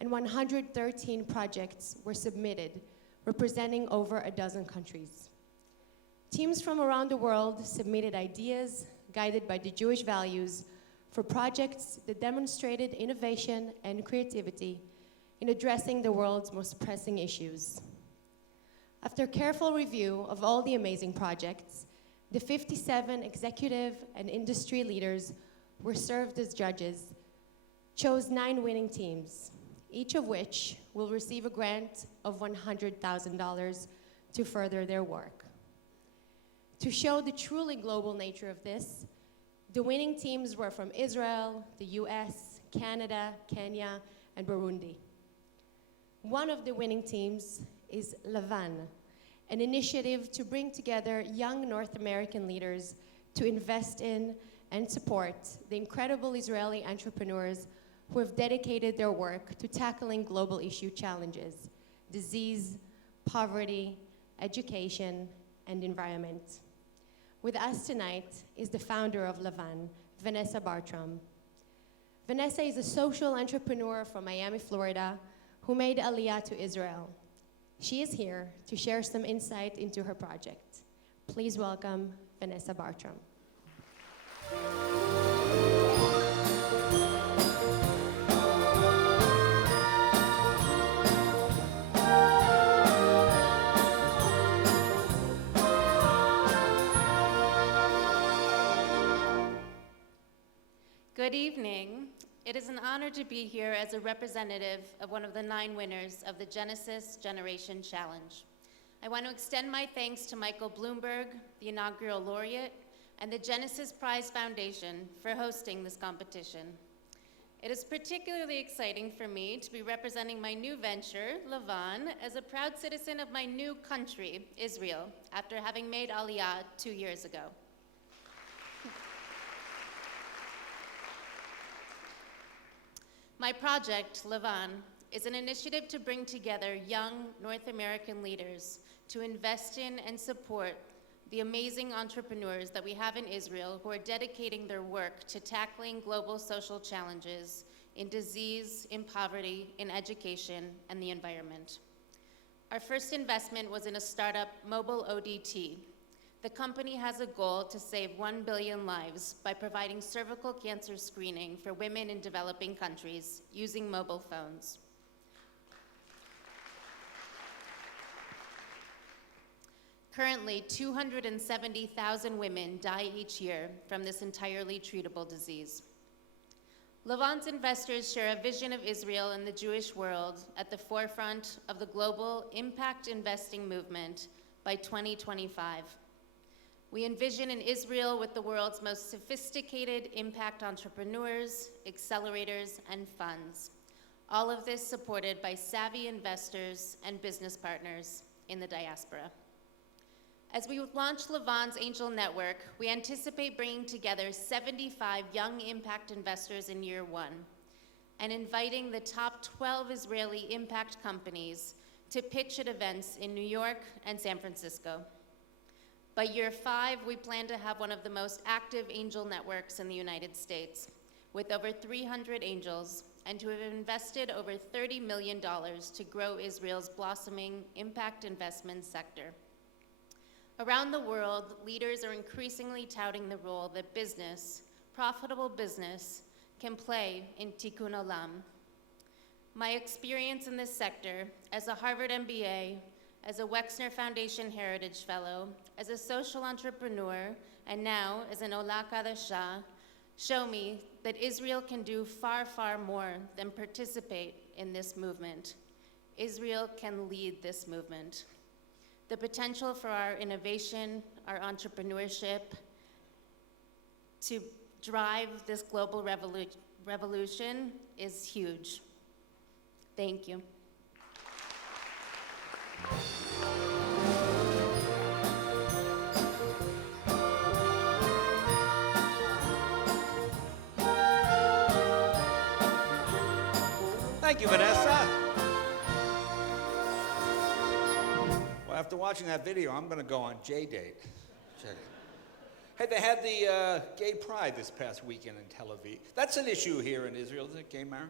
and 113 projects were submitted representing over a dozen countries. Teams from around the world submitted ideas guided by the Jewish values for projects that demonstrated innovation and creativity in addressing the world's most pressing issues. After careful review of all the amazing projects, the 57 executive and industry leaders were served as judges, chose 9 winning teams, each of which will receive a grant of $100,000 to further their work. To show the truly global nature of this, the winning teams were from Israel, the US, Canada, Kenya, and Burundi. One of the winning teams is Levan, an initiative to bring together young North American leaders to invest in and support the incredible Israeli entrepreneurs who have dedicated their work to tackling global issue challenges, disease, poverty, education, and environment. With us tonight is the founder of Levan, Vanessa Bartram. Vanessa is a social entrepreneur from Miami, Florida, who made Aliyah to Israel. She is here to share some insight into her project. Please welcome Vanessa Bartram. Good evening. It is an honor to be here as a representative of one of the 9 winners of the Genesis Generation Challenge. I want to extend my thanks to Michael Bloomberg, the inaugural laureate, and the Genesis Prize Foundation for hosting this competition. It is particularly exciting for me to be representing my new venture, Levan, as a proud citizen of my new country, Israel, after having made Aliyah 2 years ago. My project, Levan, is an initiative to bring together young North American leaders to invest in and support the amazing entrepreneurs that we have in Israel who are dedicating their work to tackling global social challenges in disease, in poverty, in education, and the environment. Our first investment was in a startup, Mobile ODT. The company has a goal to save 1 billion lives by providing cervical cancer screening for women in developing countries using mobile phones. Currently, 270,000 women die each year from this entirely treatable disease. Levan's investors share a vision of Israel and the Jewish world at the forefront of the global impact investing movement by 2025. We envision an Israel with the world's most sophisticated impact entrepreneurs, accelerators, and funds. All of this supported by savvy investors and business partners in the diaspora. As we launch Levan's Angel Network, we anticipate bringing together 75 young impact investors in year 1 and inviting the top 12 Israeli impact companies to pitch at events in New York and San Francisco. By year 5, we plan to have one of the most active angel networks in the United States, with over 300 angels, and to have invested over $30 million to grow Israel's blossoming impact investment sector. Around the world, leaders are increasingly touting the role that business, profitable business, can play in Tikkun Olam. My experience in this sector as a Harvard MBA, as a Wexner Foundation Heritage Fellow, as a social entrepreneur, and now as an Ola Kadasha, show me that Israel can do far, far more than participate in this movement. Israel can lead this movement. The potential for our innovation, our entrepreneurship, to drive this global revolution is huge. Thank you. Thank you, Vanessa. Well, after watching that video, I'm going to go on J-Date. Check it. Hey, they had the gay pride this past weekend in Tel Aviv. That's an issue here in Israel, isn't it, gay marriage?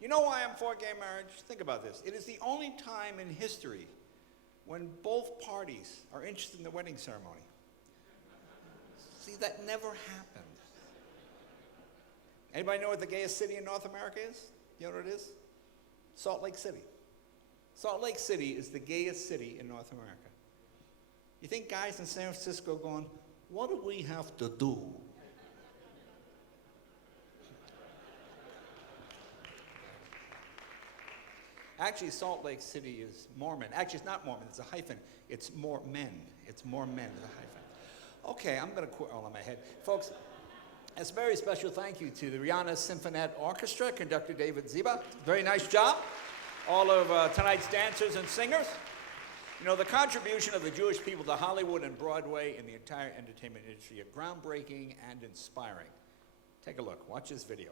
You know why I'm for gay marriage? Think about this. It is the only time in history when both parties are interested in the wedding ceremony. See, that never happened. Anybody know what the gayest city in North America is? You know what it is? Salt Lake City. Salt Lake City is the gayest city in North America. You think guys in San Francisco going, what do we have to do? Actually, Salt Lake City is Mormon. Actually, it's not Mormon, it's a hyphen. It's more men. It's more men with a hyphen. Okay, I'm going to quit all in my head. Folks, a very special thank you to the Rihanna Symphonette Orchestra, conductor David Ziba. Very nice job. All of tonight's dancers and singers. You know, the contribution of the Jewish people to Hollywood and Broadway and the entire entertainment industry are groundbreaking and inspiring. Take a look. Watch this video.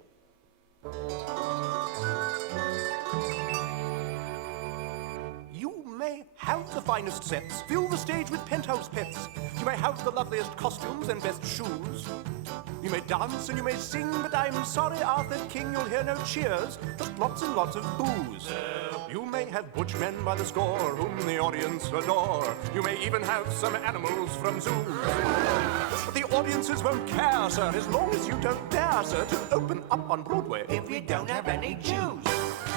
You may have the finest sets, fill the stage with penthouse pets. You may have the loveliest costumes and best shoes. You may dance and you may sing, but I'm sorry, Arthur King, you'll hear no cheers, just lots and lots of booze. You may have butch men by the score, whom the audience adore. You may even have some animals from zoos. But the audiences won't care, sir, as long as you don't dare, sir, to open up on Broadway if we don't have any Jews.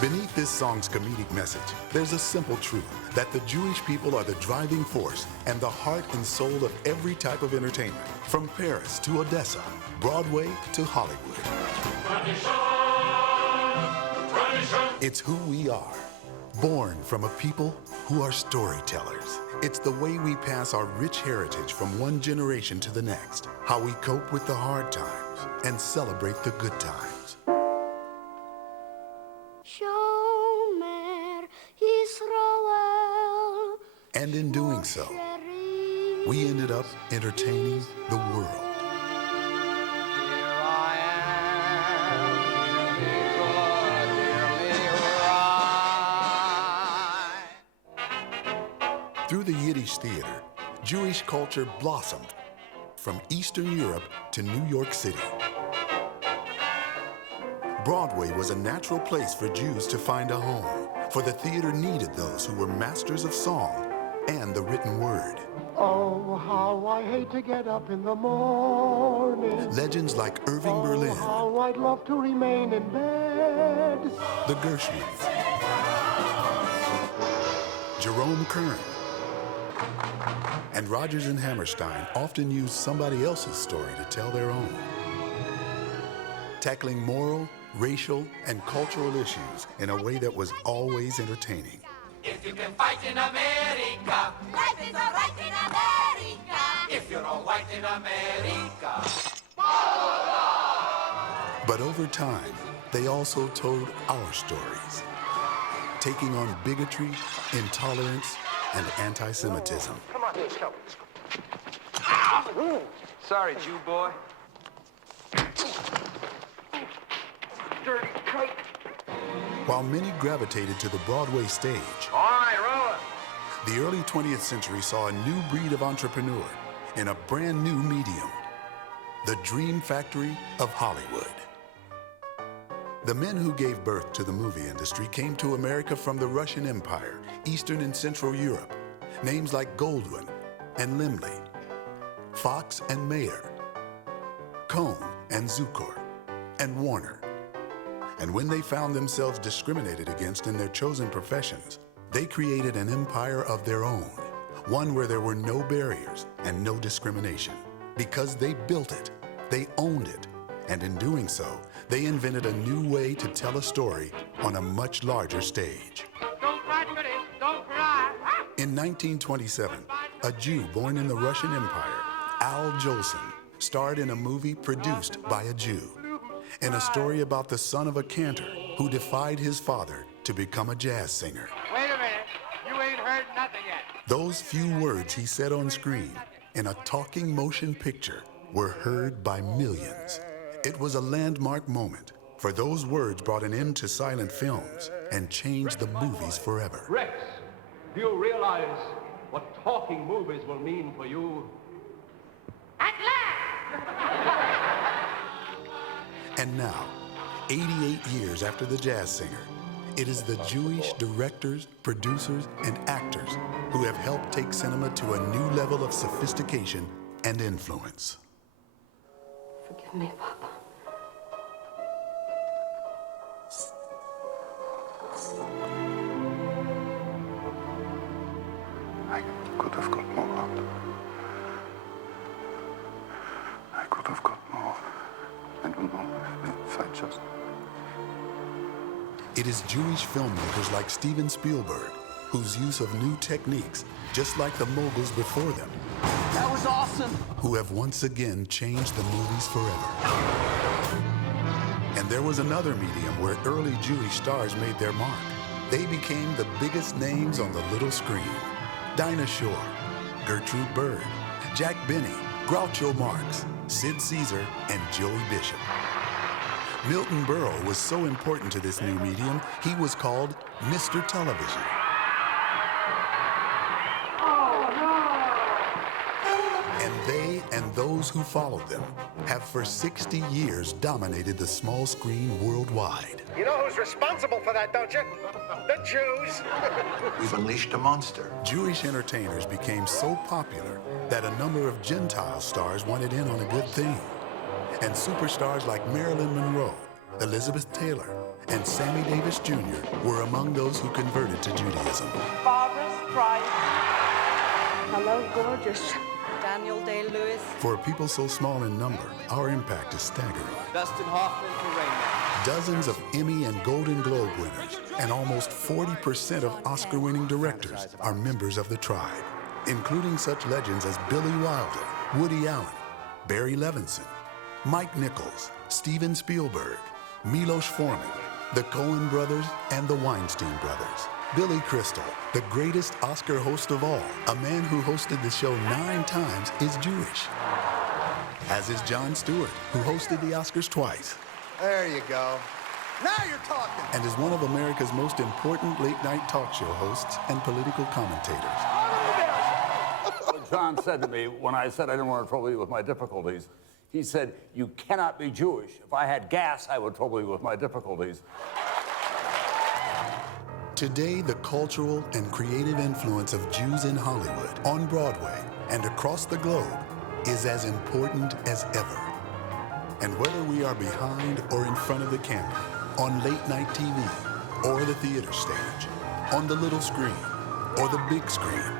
Beneath this song's comedic message, there's a simple truth that the Jewish people are the driving force and the heart and soul of every type of entertainment, from Paris to Odessa, Broadway to Hollywood. It's who we are, born from a people who are storytellers. It's the way we pass our rich heritage from one generation to the next, how we cope with the hard times and celebrate the good times. Shomer Yisrael. And in doing so, we ended up entertaining the world. Through the Yiddish theater, Jewish culture blossomed from Eastern Europe to New York City. Broadway was a natural place for Jews to find a home, for the theater needed those who were masters of song and the written word. Oh, how I hate to get up in the morning. Legends like Irving Berlin, How I'd love to remain in bed. the Gershwins, Jerome Kern, and Rodgers and Hammerstein often used somebody else's story to tell their own. Tackling moral, racial, and cultural issues in a way that was always entertaining. If you can fight in America, life is all right in America. If you're all white in America. But over time, they also told our stories, taking on bigotry, intolerance, and anti-Semitism. Come on, let's go. Ah! Sorry, Jew boy. Dirty kite. While many gravitated to the Broadway stage, All right, roll it. the early 20th century saw a new breed of entrepreneur in a brand new medium, the dream factory of Hollywood. The men who gave birth to the movie industry came to America from the Russian Empire, Eastern and Central Europe. Names like Goldwyn and Limley, Fox and Mayer, Cohn and Zukor, and Warner. And when they found themselves discriminated against in their chosen professions, they created an empire of their own, one where there were no barriers and no discrimination. Because they built it, they owned it, and in doing so, they invented a new way to tell a story on a much larger stage. Don't cry, Goody. Don't cry. In 1927, a Jew born in the Russian Empire, Al Jolson, starred in a movie produced by a Jew, in a story about the son of a cantor who defied his father to become a jazz singer. Wait a minute. You ain't heard nothing yet. Those few words he said on screen in a talking motion picture were heard by millions. It was a landmark moment, for those words brought an end to silent films and changed the movies forever. Rex, do you realize what talking movies will mean for you? At last! And now, 88 years after the jazz singer, it is the Jewish directors, producers, and actors who have helped take cinema to a new level of sophistication and influence. Forgive me, Papa. I could have got more out. I could have got more. I don't know if I just... It is Jewish filmmakers like Steven Spielberg, whose use of new techniques, just like the moguls before them, That was awesome. who have once again changed the movies forever. And there was another medium where early Jewish stars made their mark. They became the biggest names on the little screen. Dinah Shore, Gertrude Bird, Jack Benny, Groucho Marx, Sid Caesar, and Joey Bishop. Milton Berle was so important to this new medium, he was called Mr. Television. And they and those who followed them have for 60 years dominated the small screen worldwide. You know who's responsible for that, don't you? The Jews. We've unleashed a monster. Jewish entertainers became so popular that a number of Gentile stars wanted in on a good thing. And superstars like Marilyn Monroe, Elizabeth Taylor, and Sammy Davis Jr. were among those who converted to Judaism. Father's Christ. Hello, gorgeous. Daniel Day-Lewis. For a people so small in number, our impact is staggering. Dustin Hoffman for Rain Man. Dozens of Emmy and Golden Globe winners, and almost 40% of Oscar-winning directors are members of the tribe, including such legends as Billy Wilder, Woody Allen, Barry Levinson, Mike Nichols, Steven Spielberg, Milos Forman, the Coen brothers, and the Weinstein brothers. Billy Crystal, the greatest Oscar host of all, a man who hosted the show 9 times, is Jewish. As is Jon Stewart, who hosted the Oscars twice. There you go. Now you're talking. And is one of America's most important late-night talk show hosts and political commentators. What John said to me when I said I didn't want to trouble you with my difficulties, he said, "You cannot be Jewish. If I had gas, I would trouble you with my difficulties." Today, the cultural and creative influence of Jews in Hollywood, on Broadway, and across the globe is as important as ever. And whether we are behind or in front of the camera, on late-night TV, or the theater stage, on the little screen, or the big screen,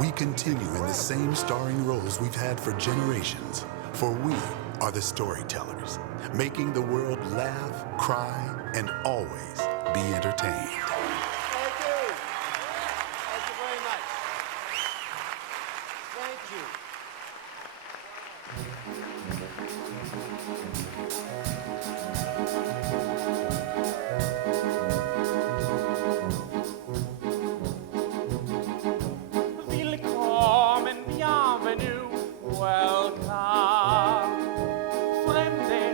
we continue in the same starring roles we've had for generations, for we are the storytellers, making the world laugh, cry, and always be entertained. Thank you. Thank you very much. Thank you. Willkommen, bienvenue, welcome. Fremde,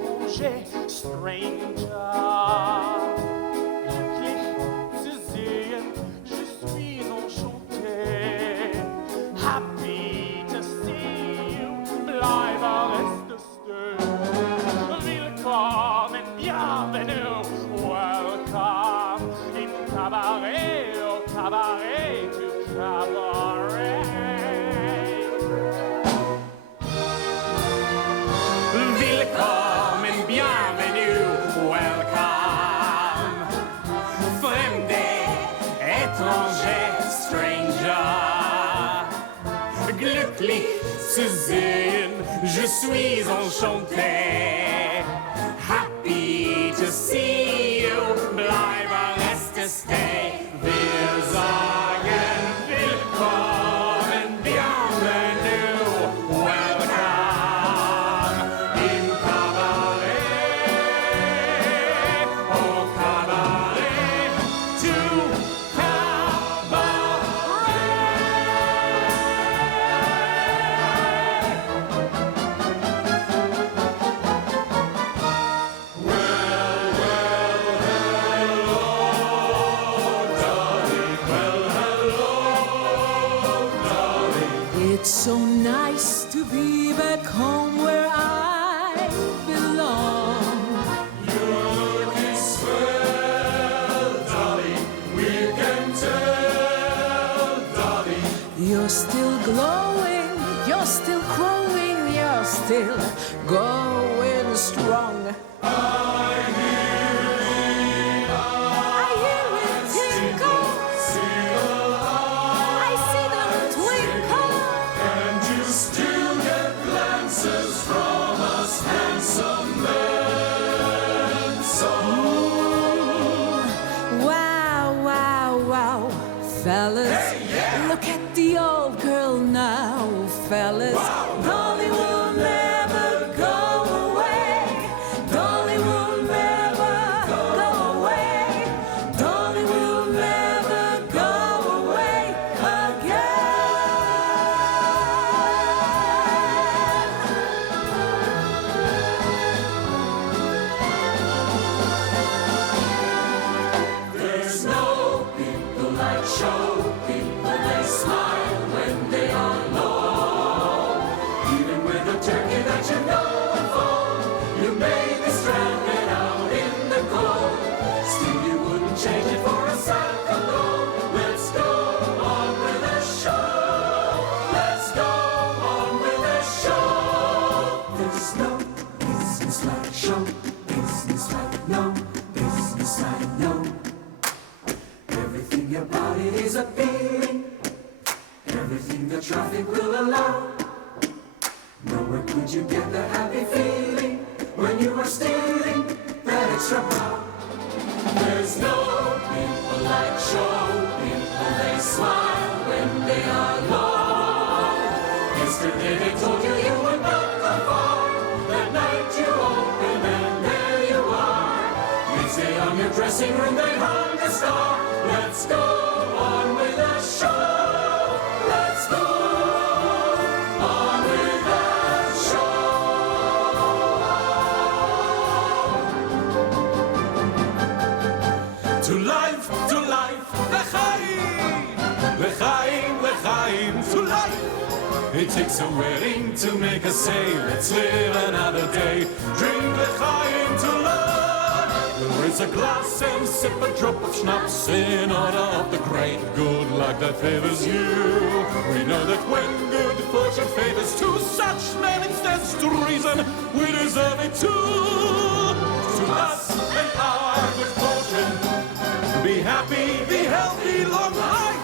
étranger, stranger. Glücklich zu sehen, je suis enchanté. Happy to see you, bleibe reste stay. Willkommen, bienvenue, welcome. In cabaret, au cabaret, to cabaret. Willkommen, bienvenue, welcome. Fremde, étranger, stranger. Glücklich zu sehen, je suis enchanté. Happy to see you, bleibe reste stay. Wir sagen willkommen, bienvenue, welcome. Im Cabaret, au Cabaret, to It's so nice to be back home where I belong. You're still glowing, you're still growing, you're still going strong. I hear it tinkle, I see them twinkle, and you still get glances from us handsome men. So wow, wow, wow, fellas, look at the old girl now, fellas. Wow. Dolly will never go away. Dolly will never go away. Dolly will never go away again. There's no people like show people. They smile when they are low. Even with a turkey that you know and fold, you may be stranded out in the cold. Still you wouldn't change it for a sack of gold. Let's go on with the show. Let's go on with the show. There's no business like show business like no business like no. Everything about it is appealing. Everything the traffic will allow. Nowhere could you get the happy feeling when you are stealing that extra power. There's no people like show people. They smile when they are low. Yesterday they told you you would not go far. That night you open and there you are. Next day on your dressing room they hung the star. Let's go on with the show. Let's go on with the show. To life, l'chaim, l'chaim, l'chaim, to life. It takes a wedding to make us say, let's live another day. Drink l'chaim to love. We'll raise a glass and sip a drop of schnapps in honor of the great good luck that favors you. We know that when good fortune favors to such men it stands to reason we deserve it too. To us and our good fortune, be happy, be healthy, long life.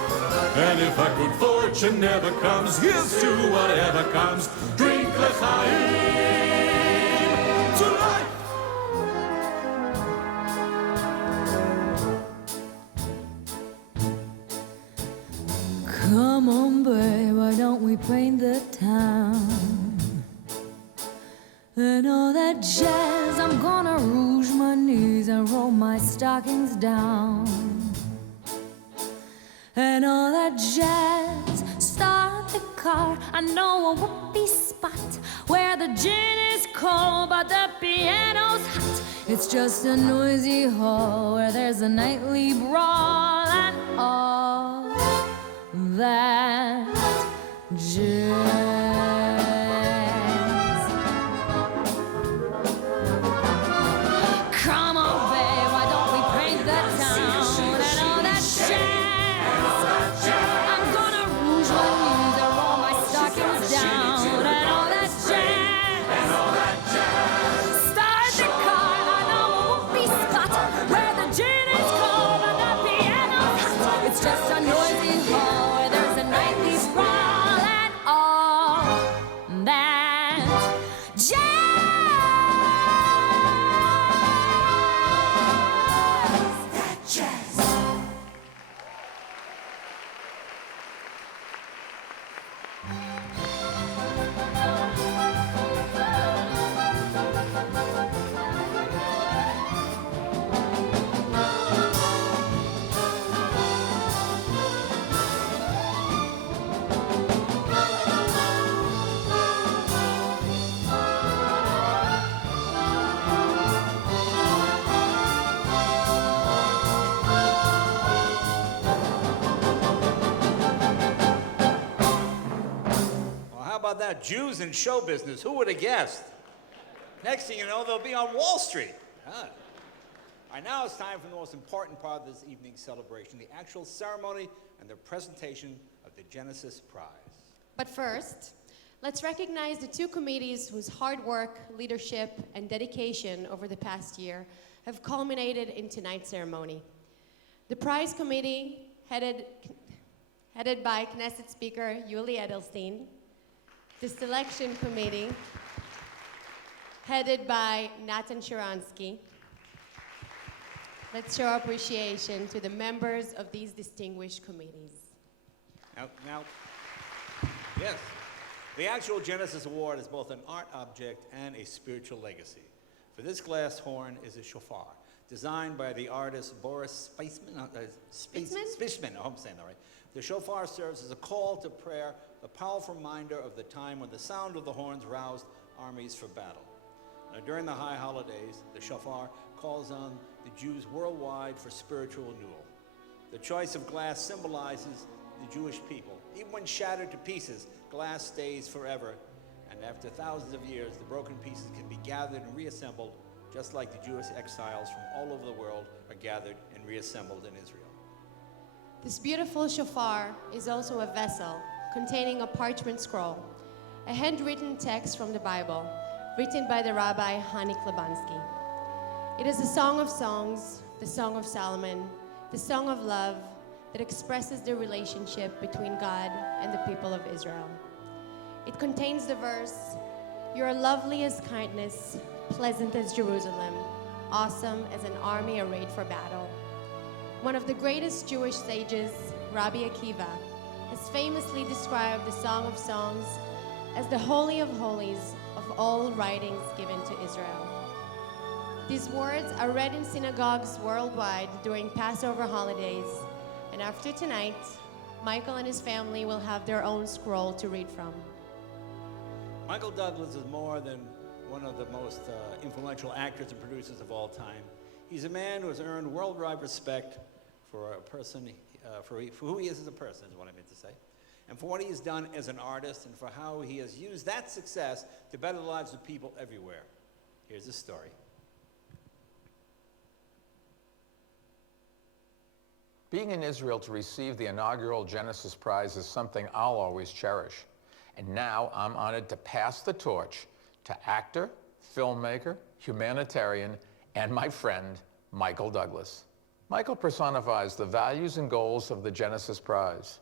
And if a good fortune never comes, here's to whatever comes. Drink l'chaim to life. Come on, babe, why don't we paint the town? And all that jazz, I'm gonna rouge my knees and roll my stockings down. And all that jazz, start the car. I know a whoopee spot where the gin is cold but the piano's hot. It's just a noisy hall where there's a nightly brawl and all that jazz. Come on, babe, why don't we paint the town? And all that jazz, I'm gonna rouge my knees and roll my stockings down. And all that jazz, start the car. I know a whoopee spot where the gin is cold but the piano's hot. It's just a noisy hall where there's a nightly sprawl and all that jazz. About that, Jews in show business. Who would have guessed? Next thing you know, they'll be on Wall Street. All right, now it's time for the most important part of this evening's celebration, the actual ceremony and the presentation of the Genesis Prize. But first, let's recognize the two committees whose hard work, leadership, and dedication over the past year have culminated in tonight's ceremony. The prize committee, headed by Knesset Speaker Yuli Edelstein. The selection committee, headed by Natan Sharansky. Let's show appreciation to the members of these distinguished committees. Now, yes, the actual Genesis Award is both an art object and a spiritual legacy. For this glass horn is a shofar, designed by the artist Boris Spitzman. Spitzman, I hope I'm saying that right. The shofar serves as a call to prayer, a powerful reminder of the time when the sound of the horns roused armies for battle. Now, during the high holidays, the shofar calls on the Jews worldwide for spiritual renewal. The choice of glass symbolizes the Jewish people. Even when shattered to pieces, glass stays forever, and after thousands of years, the broken pieces can be gathered and reassembled, just like the Jewish exiles from all over the world are gathered and reassembled in Israel. This beautiful shofar is also a vessel containing a parchment scroll, a handwritten text from the Bible, written by the Rabbi Hani Klebansky. It is the Song of Songs, the Song of Solomon, the Song of Love that expresses the relationship between God and the people of Israel. It contains the verse, "You are lovely as kindness, pleasant as Jerusalem, awesome as an army arrayed for battle." One of the greatest Jewish sages, Rabbi Akiva, has famously described the Song of Songs as the Holy of Holies of all writings given to Israel. These words are read in synagogues worldwide during Passover holidays, and after tonight, Michael and his family will have their own scroll to read from. Michael Douglas is more than one of the most influential actors and producers of all time. He's a man who has earned worldwide respect for a person, for who he is as a person, is what I meant to say, and for what he has done as an artist, and for how he has used that success to better the lives of people everywhere. Here's his story. Being in Israel to receive the inaugural Genesis Prize is something I'll always cherish. And now I'm honored to pass the torch to actor, filmmaker, humanitarian, and my friend, Michael Douglas. Michael personifies the values and goals of the Genesis Prize,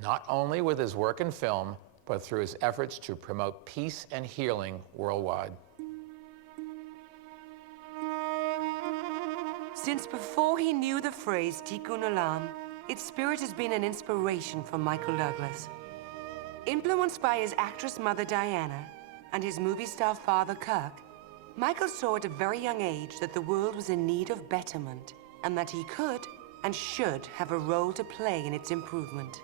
not only with his work in film, but through his efforts to promote peace and healing worldwide. Since before he knew the phrase Tikkun Olam, its spirit has been an inspiration for Michael Douglas. Influenced by his actress mother Diana and his movie star father Kirk, Michael saw at a very young age that the world was in need of betterment and that he could and should have a role to play in its improvement.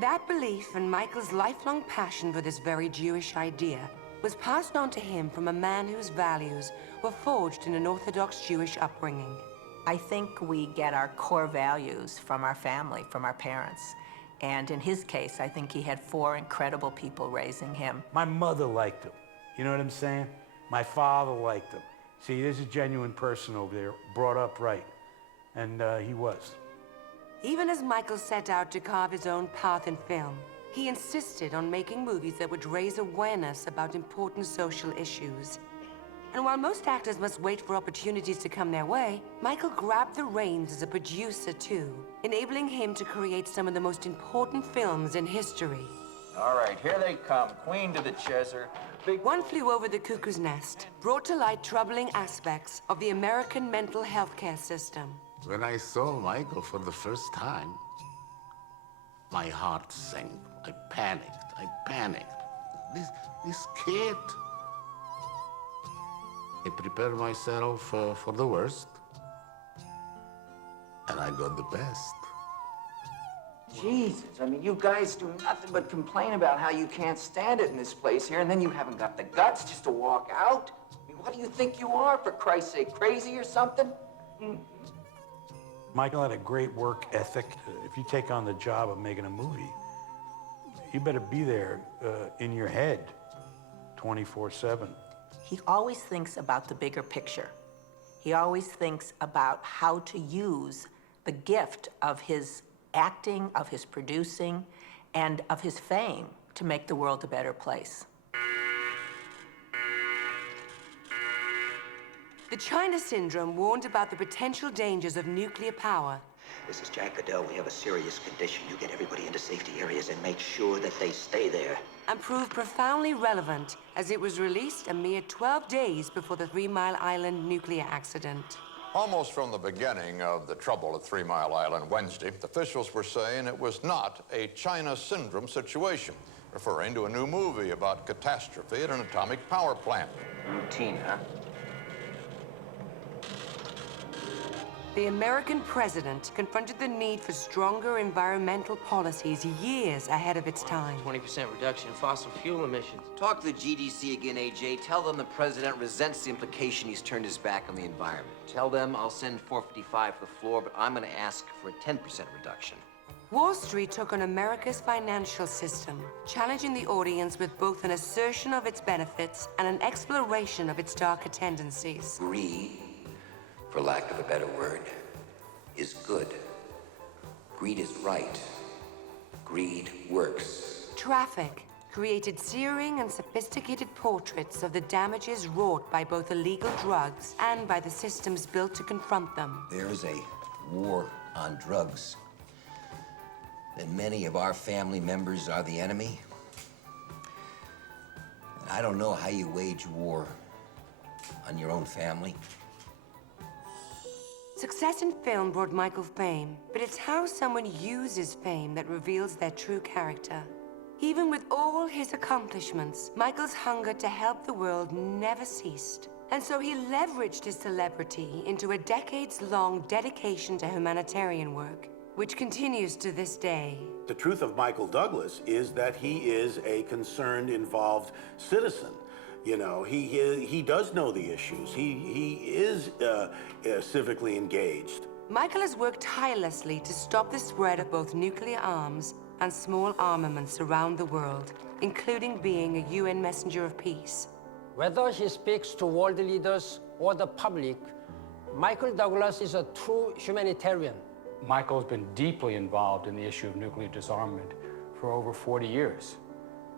That belief and Michael's lifelong passion for this very Jewish idea was passed on to him from a man whose values were forged in an Orthodox Jewish upbringing. I think we get our core values from our family, from our parents. And in his case, I think he had 4 incredible people raising him. My mother liked him. You know what I'm saying? My father liked him. See, there's a genuine person over there, brought up right. And he was. Even as Michael set out to carve his own path in film, he insisted on making movies that would raise awareness about important social issues. And while most actors must wait for opportunities to come their way, Michael grabbed the reins as a producer too, enabling him to create some of the most important films in history. All right, here they come, Queen to the Chesser. One Flew Over the Cuckoo's Nest brought to light troubling aspects of the American mental health care system. When I saw Michael for the first time, my heart sank. I panicked. This kid. I prepared myself for the worst, and I got the best. Jesus, I mean, you guys do nothing but complain about how you can't stand it in this place here, and then you haven't got the guts just to walk out? I mean, what do you think you are, for Christ's sake, crazy or something? Michael had a great work ethic. If you take on the job of making a movie, you better be there in your head 24/7. He always thinks about the bigger picture. He always thinks about how to use the gift of his acting, of his producing, and of his fame to make the world a better place. The China Syndrome warned about the potential dangers of nuclear power. This is Jack Goodell. We have a serious condition. You get everybody into safety areas and make sure that they stay there. And proved profoundly relevant as it was released a mere 12 days before the 3 Mile Island nuclear accident. Almost from the beginning of the trouble at 3 Mile Island Wednesday, officials were saying it was not a China Syndrome situation, referring to a new movie about catastrophe at an atomic power plant. Routine, huh? The American president confronted the need for stronger environmental policies years ahead of its time. 20% reduction in fossil fuel emissions. Talk to the GDC again, AJ. Tell them the president resents the implication he's turned his back on the environment. Tell them I'll send 455 to the floor, but I'm going to ask for a 10% reduction. Wall Street took on America's financial system, challenging the audience with both an assertion of its benefits and an exploration of its darker tendencies. Greed, for lack of a better word, is good. Greed is right. Greed works. Traffic created searing and sophisticated portraits of the damages wrought by both illegal drugs and by the systems built to confront them. There's a war on drugs. And many of our family members are the enemy. And I don't know how you wage war on your own family. Success in film brought Michael fame, but it's how someone uses fame that reveals their true character. Even with all his accomplishments, Michael's hunger to help the world never ceased. And so he leveraged his celebrity into a decades-long dedication to humanitarian work, which continues to this day. The truth of Michael Douglas is that he is a concerned, involved citizen. You know, he does know the issues. He is civically engaged. Michael has worked tirelessly to stop the spread of both nuclear arms and small armaments around the world, including being a UN messenger of peace. Whether he speaks to world leaders or the public, Michael Douglas is a true humanitarian. Michael's been deeply involved in the issue of nuclear disarmament for over 40 years.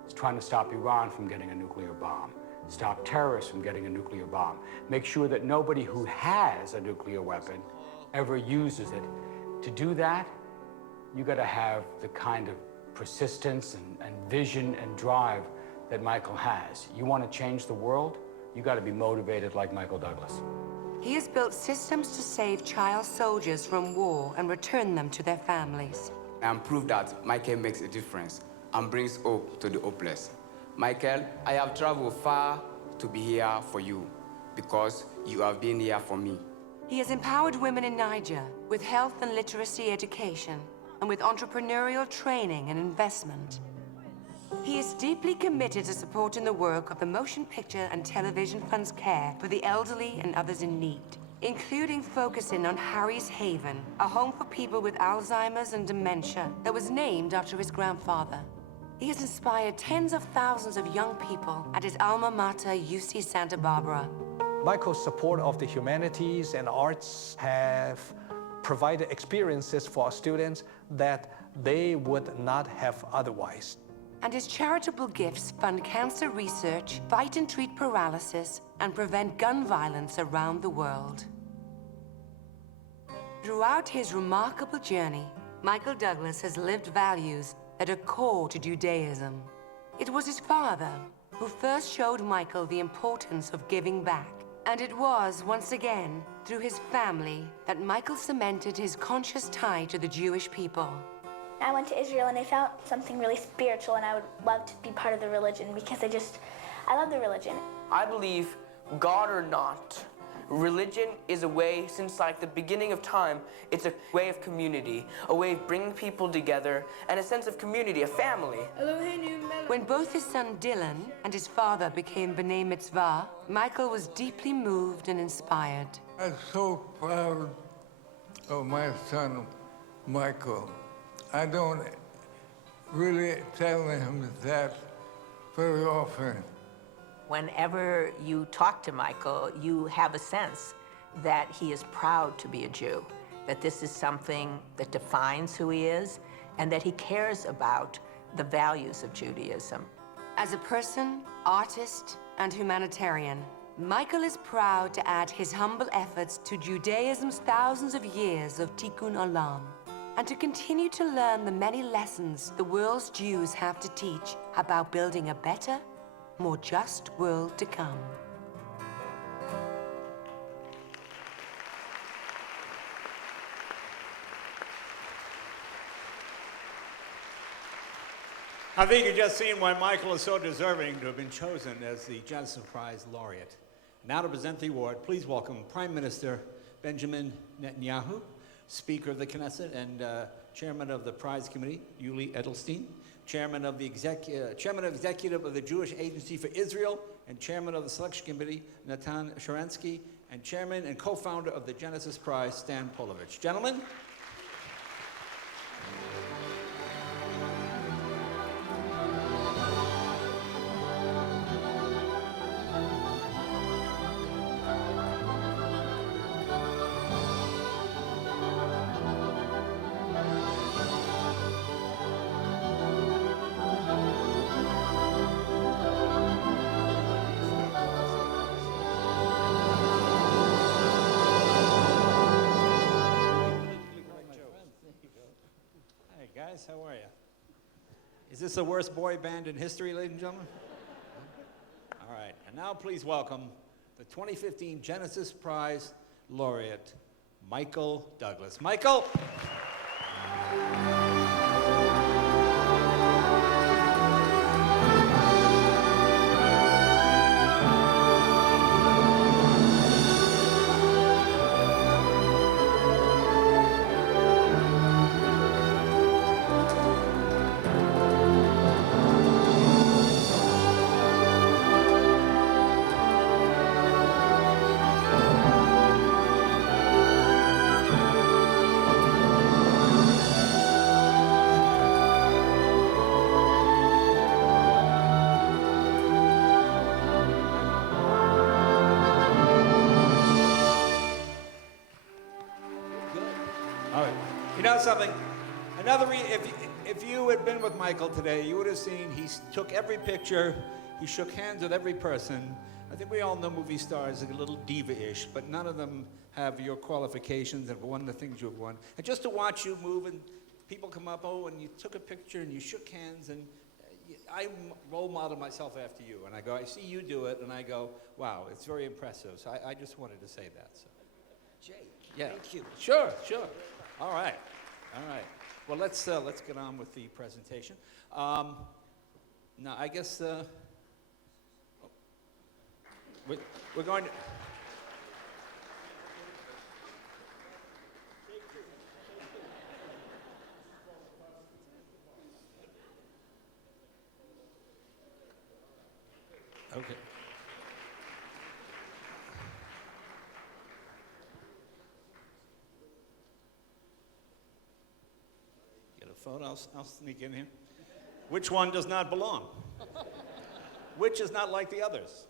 He's trying to stop Iran from getting a nuclear bomb, stop terrorists from getting a nuclear bomb, make sure that nobody who has a nuclear weapon ever uses it. To do that, you gotta have the kind of persistence and vision and drive that Michael has. You wanna change the world, you gotta be motivated like Michael Douglas. He has built systems to save child soldiers from war and return them to their families. I'm proof that Michael makes a difference and brings hope to the hopeless. Michael, I have traveled far to be here for you because you have been here for me. He has empowered women in Niger with health and literacy education and with entrepreneurial training and investment. He is deeply committed to supporting the work of the Motion Picture and Television Fund's care for the elderly and others in need, including focusing on Harry's Haven, a home for people with Alzheimer's and dementia that was named after his grandfather. He has inspired tens of thousands of young people at his alma mater, UC Santa Barbara. Michael's support of the humanities and arts have provided experiences for our students that they would not have otherwise. And his charitable gifts fund cancer research, fight and treat paralysis, and prevent gun violence around the world. Throughout his remarkable journey, Michael Douglas has lived values that are core to Judaism. It was his father who first showed Michael the importance of giving back. And it was, once again, through his family that Michael cemented his conscious tie to the Jewish people. I went to Israel and I found something really spiritual, and I would love to be part of the religion because I love the religion. I believe, God or not, religion is a way, since like the beginning of time, it's a way of community, a way of bringing people together, and a sense of community, a family. When both his son Dylan and his father became B'nai Mitzvah, Michael was deeply moved and inspired. I'm so proud of my son, Michael. I don't really tell him that very often. Whenever you talk to Michael, you have a sense that he is proud to be a Jew, that this is something that defines who he is, and that he cares about the values of Judaism. As a person, artist, and humanitarian, Michael is proud to add his humble efforts to Judaism's thousands of years of Tikkun Olam, and to continue to learn the many lessons the world's Jews have to teach about building a better, more just world to come. I think you've just seen why Michael is so deserving to have been chosen as the Genesis Prize laureate. Now to present the award, please welcome Prime Minister Benjamin Netanyahu, Speaker of the Knesset and Chairman of the Prize Committee, Yuli Edelstein, Chairman of Executive of the Jewish Agency for Israel, and Chairman of the Selection Committee, Natan Sharansky, and Chairman and co-founder of the Genesis Prize, Stan Polovets. Gentlemen. Guys, how are you? Is this the worst boy band in history, ladies and gentlemen? All right, and now please welcome the 2015 Genesis Prize laureate, Michael Douglas. Michael! You know something? If you had been with Michael today, you would have seen he took every picture, he shook hands with every person. I think we all know movie stars are a little diva-ish, but none of them have your qualifications and won the things you've won. And just to watch you move and people come up, oh, and you took a picture and you shook hands, and I role model myself after you. And I go, I see you do it, and I go, wow, it's very impressive. So I just wanted to say that. So. Jay, Yeah. thank you. Sure. All right. Well, let's get on with the presentation. Now, I guess we're going to. Okay. Phone, I'll sneak in here. Which one does not belong? Which is not like the others?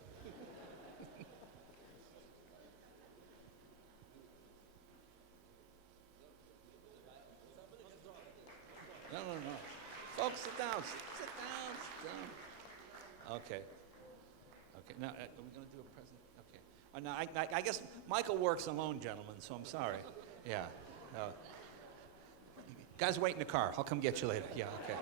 No. Folks, sit down. Okay. Now, are we going to do a present? Okay. Now, I guess Michael works alone, gentlemen, so I'm sorry. Yeah. Guys, wait in the car. I'll come get you later. Yeah, okay.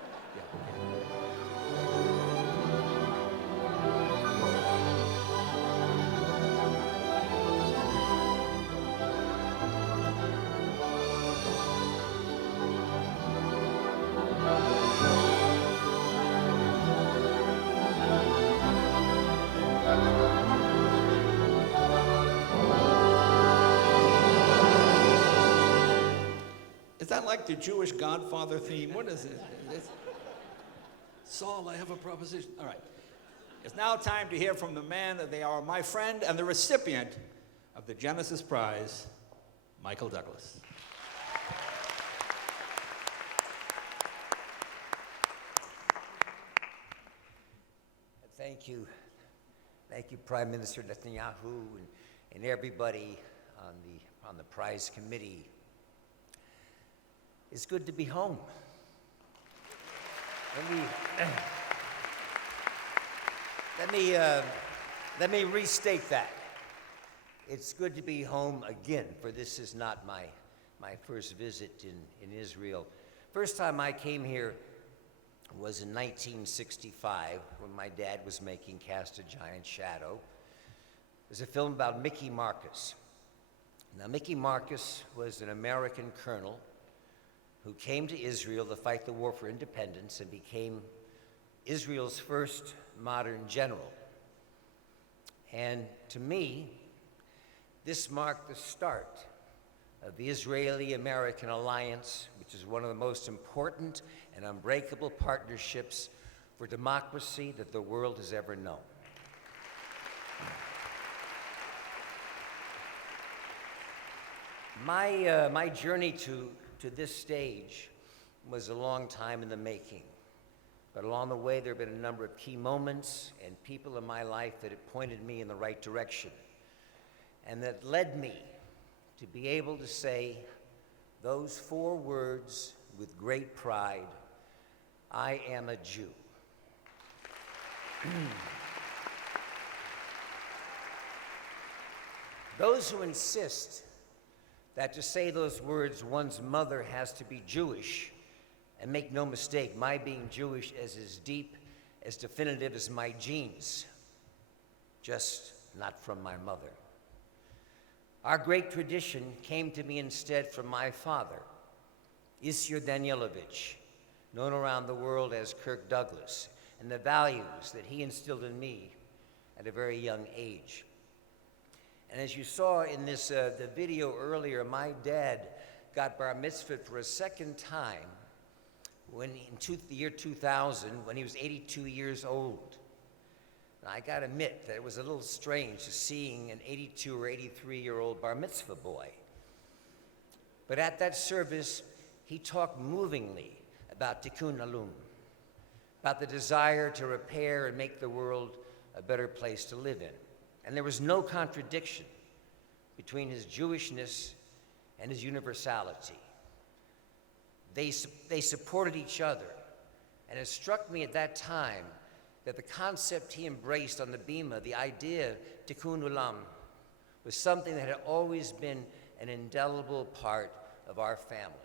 Is that like the Jewish Godfather theme? What is it? Saul, I have a proposition. All right. It's now time to hear from the man that they are, my friend and the recipient of the Genesis Prize, Michael Douglas. Thank you. Thank you, Prime Minister Netanyahu and everybody on the prize committee. It's good to be home. Let me restate that. It's good to be home again, for this is not my first visit in Israel. First time I came here was in 1965, when my dad was making Cast a Giant Shadow. It was a film about Mickey Marcus. Now, Mickey Marcus was an American colonel who came to Israel to fight the war for independence and became Israel's first modern general. And to me, this marked the start of the Israeli-American alliance, which is one of the most important and unbreakable partnerships for democracy that the world has ever known. My journey to this stage was a long time in the making. But along the way, there have been a number of key moments and people in my life that have pointed me in the right direction, and that led me to be able to say those 4 words with great pride: I am a Jew. Those who insist that to say those words one's mother has to be Jewish, and make no mistake, my being Jewish is as deep, as definitive as my genes, just not from my mother. Our great tradition came to me instead from my father, Isir Danielovich, known around the world as Kirk Douglas, and the values that he instilled in me at a very young age. And as you saw in this the video earlier, my dad got bar mitzvahed for a second time the year 2000, when he was 82 years old. And I gotta admit that it was a little strange seeing an 82 or 83-year-old bar mitzvah boy. But at that service, he talked movingly about tikkun olam, about the desire to repair and make the world a better place to live in. And there was no contradiction between his Jewishness and his universality. They supported each other, and it struck me at that time that the concept he embraced on the bima, the idea of tikkun olam, was something that had always been an indelible part of our family.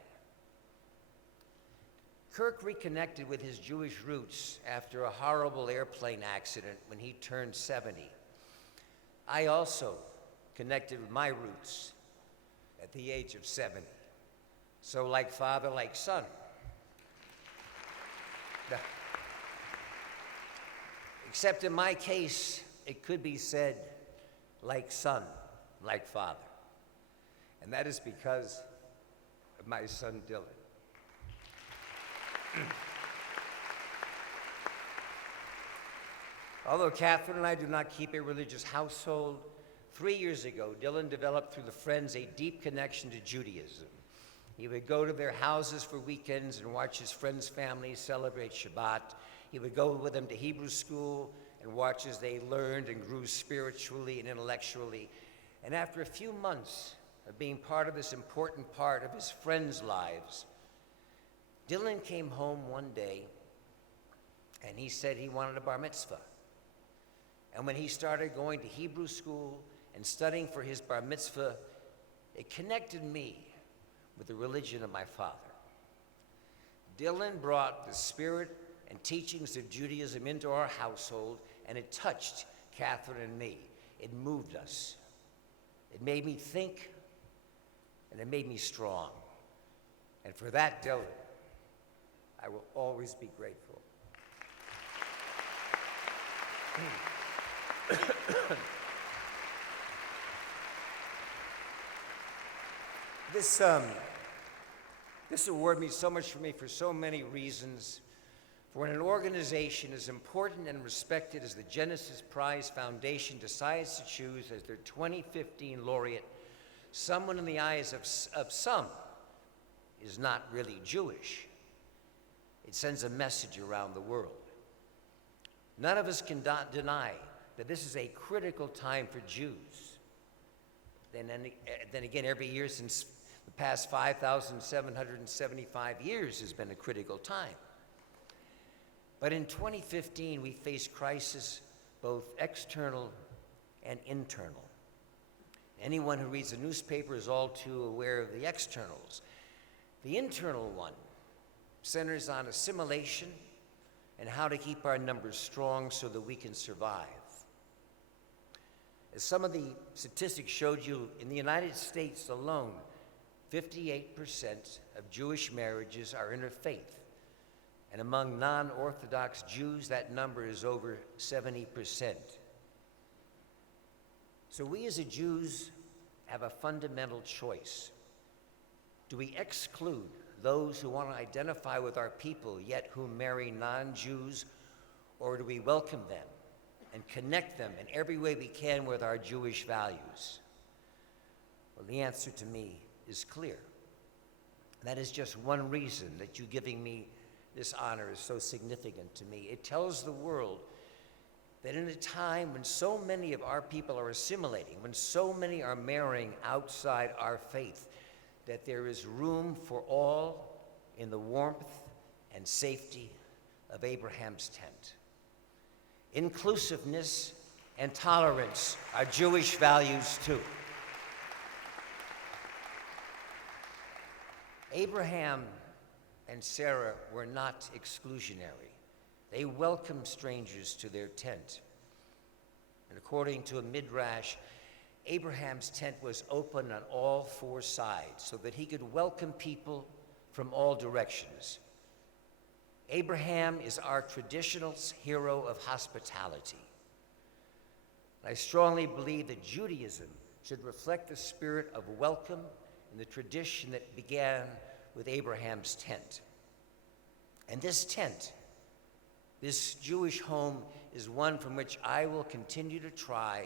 Kirk reconnected with his Jewish roots after a horrible airplane accident when he turned 70. I also connected with my roots at the age of 70. So like father, like son. Except in my case, it could be said like son, like father. And that is because of my son, Dylan. Although Catherine and I do not keep a religious household, 3 years ago, Dylan developed through the friends a deep connection to Judaism. He would go to their houses for weekends and watch his friends' families celebrate Shabbat. He would go with them to Hebrew school and watch as they learned and grew spiritually and intellectually. And after a few months of being part of this important part of his friends' lives, Dylan came home one day and he said he wanted a bar mitzvah. And when he started going to Hebrew school and studying for his bar mitzvah, it connected me with the religion of my father. Dylan brought the spirit and teachings of Judaism into our household, and it touched Catherine and me. It moved us. It made me think, and it made me strong. And for that, Dylan, I will always be grateful. This award means so much for me for so many reasons. For when an organization as important and respected as the Genesis Prize Foundation decides to choose as their 2015 laureate someone in the eyes of some is not really Jewish, it sends a message around the world. None of us can deny that this is a critical time for Jews. Then again, every year since the past 5,775 years has been a critical time. But in 2015, we face crisis, both external and internal. Anyone who reads the newspaper is all too aware of the externals. The internal one centers on assimilation and how to keep our numbers strong so that we can survive. As some of the statistics showed you, in the United States alone, 58% of Jewish marriages are interfaith. And among non-Orthodox Jews, that number is over 70%. So we as Jews have a fundamental choice. Do we exclude those who want to identify with our people yet who marry non-Jews, or do we welcome them and connect them in every way we can with our Jewish values? Well, the answer to me is clear. That is just one reason that you giving me this honor is so significant to me. It tells the world that in a time when so many of our people are assimilating, when so many are marrying outside our faith, that there is room for all in the warmth and safety of Abraham's tent. Inclusiveness and tolerance are Jewish values too. Abraham and Sarah were not exclusionary. They welcomed strangers to their tent. And according to a midrash, Abraham's tent was open on all four sides so that he could welcome people from all directions. Abraham is our traditional hero of hospitality. I strongly believe that Judaism should reflect the spirit of welcome and the tradition that began with Abraham's tent. And this tent, this Jewish home, is one from which I will continue to try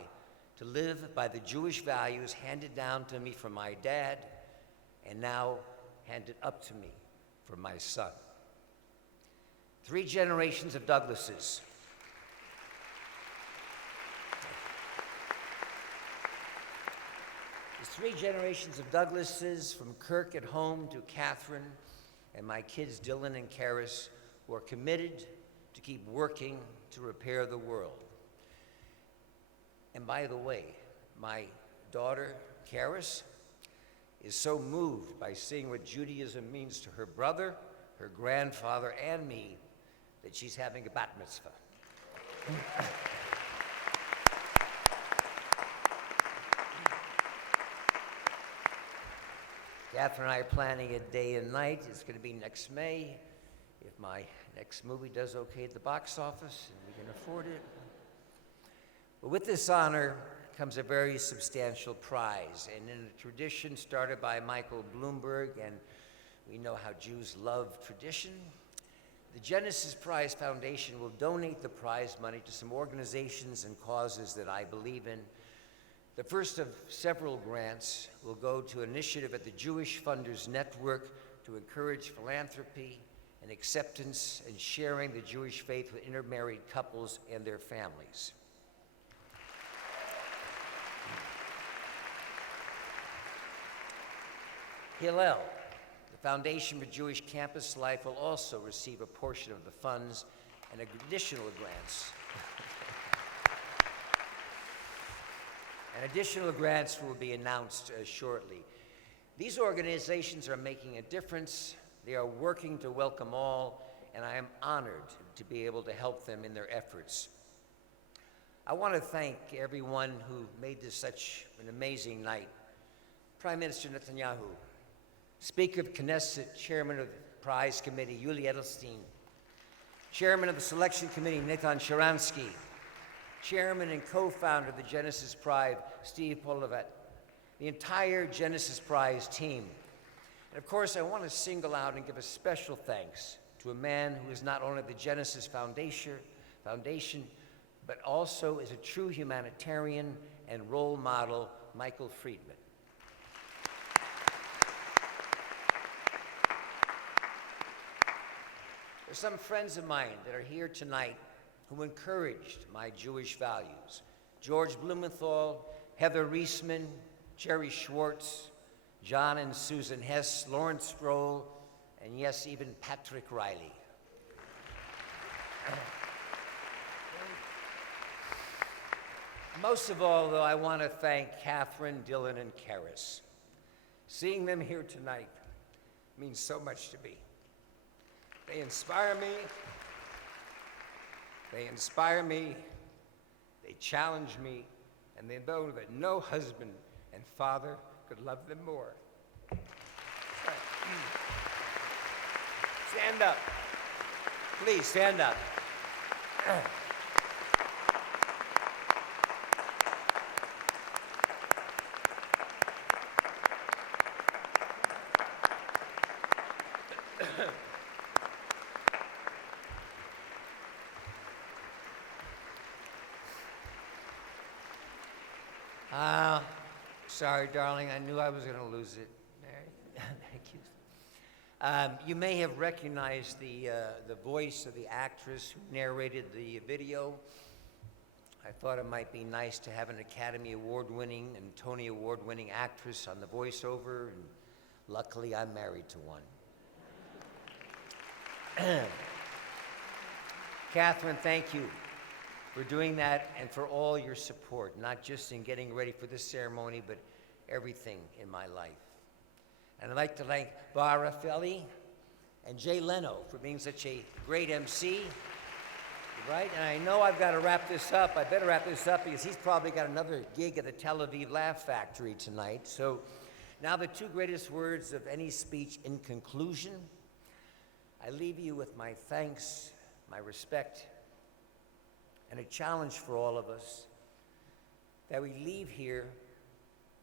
to live by the Jewish values handed down to me from my dad and now handed up to me from my son. 3 generations of Douglases. The 3 generations of Douglases, from Kirk at home to Catherine and my kids Dylan and Karis, who are committed to keep working to repair the world. And by the way, my daughter Karis is so moved by seeing what Judaism means to her brother, her grandfather, and me that she's having a bat mitzvah. Catherine and I are planning it day and night. It's going to be next May, if my next movie does okay at the box office and we can afford it. But with this honor comes a very substantial prize, and in a tradition started by Michael Bloomberg, and we know how Jews love tradition, the Genesis Prize Foundation will donate the prize money to some organizations and causes that I believe in. The first of several grants will go to an initiative at the Jewish Funders Network to encourage philanthropy and acceptance and sharing the Jewish faith with intermarried couples and their families. Hillel, the Foundation for Jewish Campus Life, will also receive a portion of the funds and additional grants. And additional grants will be announced shortly. These organizations are making a difference. They are working to welcome all, and I am honored to be able to help them in their efforts. I want to thank everyone who made this such an amazing night. Prime Minister Netanyahu, Speaker of Knesset, Chairman of the Prize Committee, Yuli Edelstein, Chairman of the Selection Committee, Nathan Sharansky, Chairman and co-founder of the Genesis Prize, Steve Polovets, the entire Genesis Prize team. And of course, I want to single out and give a special thanks to a man who is not only the Genesis Foundation, but also is a true humanitarian and role model, Michael Friedman. There's some friends of mine that are here tonight who encouraged my Jewish values. George Blumenthal, Heather Reisman, Jerry Schwartz, John and Susan Hess, Lawrence Sproul, and yes, even Patrick Riley. Most of all, though, I want to thank Catherine, Dylan, and Karis. Seeing them here tonight means so much to me. They inspire me. They challenge me, and they know that no husband and father could love them more. Stand up. Please stand up. Sorry, darling, I knew I was going to lose it. Mary, thank you. You may have recognized the voice of the actress who narrated the video. I thought it might be nice to have an Academy Award-winning and Tony Award-winning actress on the voiceover, and luckily I'm married to one. Catherine, thank you for doing that and for all your support, not just in getting ready for this ceremony, but everything in my life. And I'd like to thank Bara Felly and Jay Leno for being such a great MC, right? And I know I've got to wrap this up. I better wrap this up because he's probably got another gig at the Tel Aviv Laugh Factory tonight. So now the two greatest words of any speech in conclusion. I leave you with my thanks, my respect, and a challenge for all of us, that we leave here,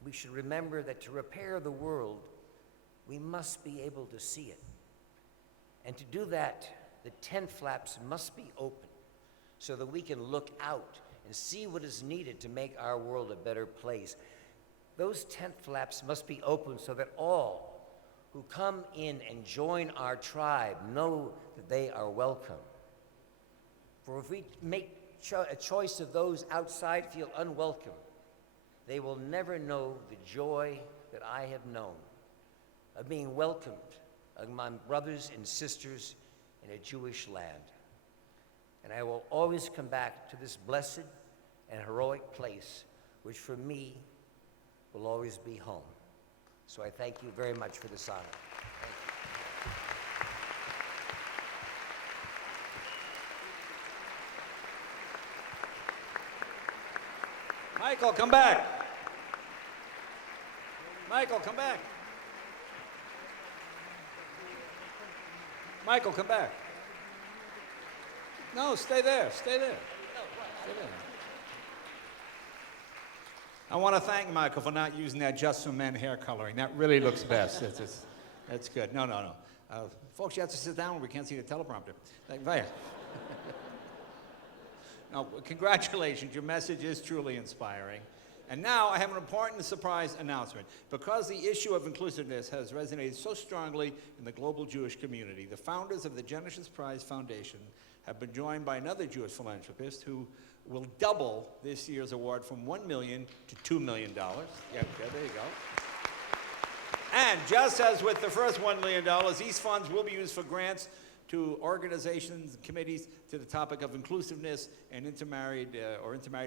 we should remember that to repair the world, we must be able to see it. And to do that, the tent flaps must be open so that we can look out and see what is needed to make our world a better place. Those tent flaps must be open so that all who come in and join our tribe know that they are welcome. For if we make a choice of those outside feel unwelcome, they will never know the joy that I have known of being welcomed among brothers and sisters in a Jewish land. And I will always come back to this blessed and heroic place, which for me will always be home. So I thank you very much for this honor. Michael, come back. Michael, come back. Michael, come back. No, stay there. Stay there. Stay there. I want to thank Michael for not using that Just for Men hair coloring. That really looks best. That's good. No. Folks, you have to sit down when we can't see the teleprompter. There. No, congratulations. Your message is truly inspiring. And now I have an important surprise announcement. Because the issue of inclusiveness has resonated so strongly in the global Jewish community, the founders of the Genesis Prize Foundation have been joined by another Jewish philanthropist who will double this year's award from $1 million to $2 million. Yeah, there you go. And just as with the first $1 million, these funds will be used for grants to organizations and committees to the topic of inclusiveness and intermarried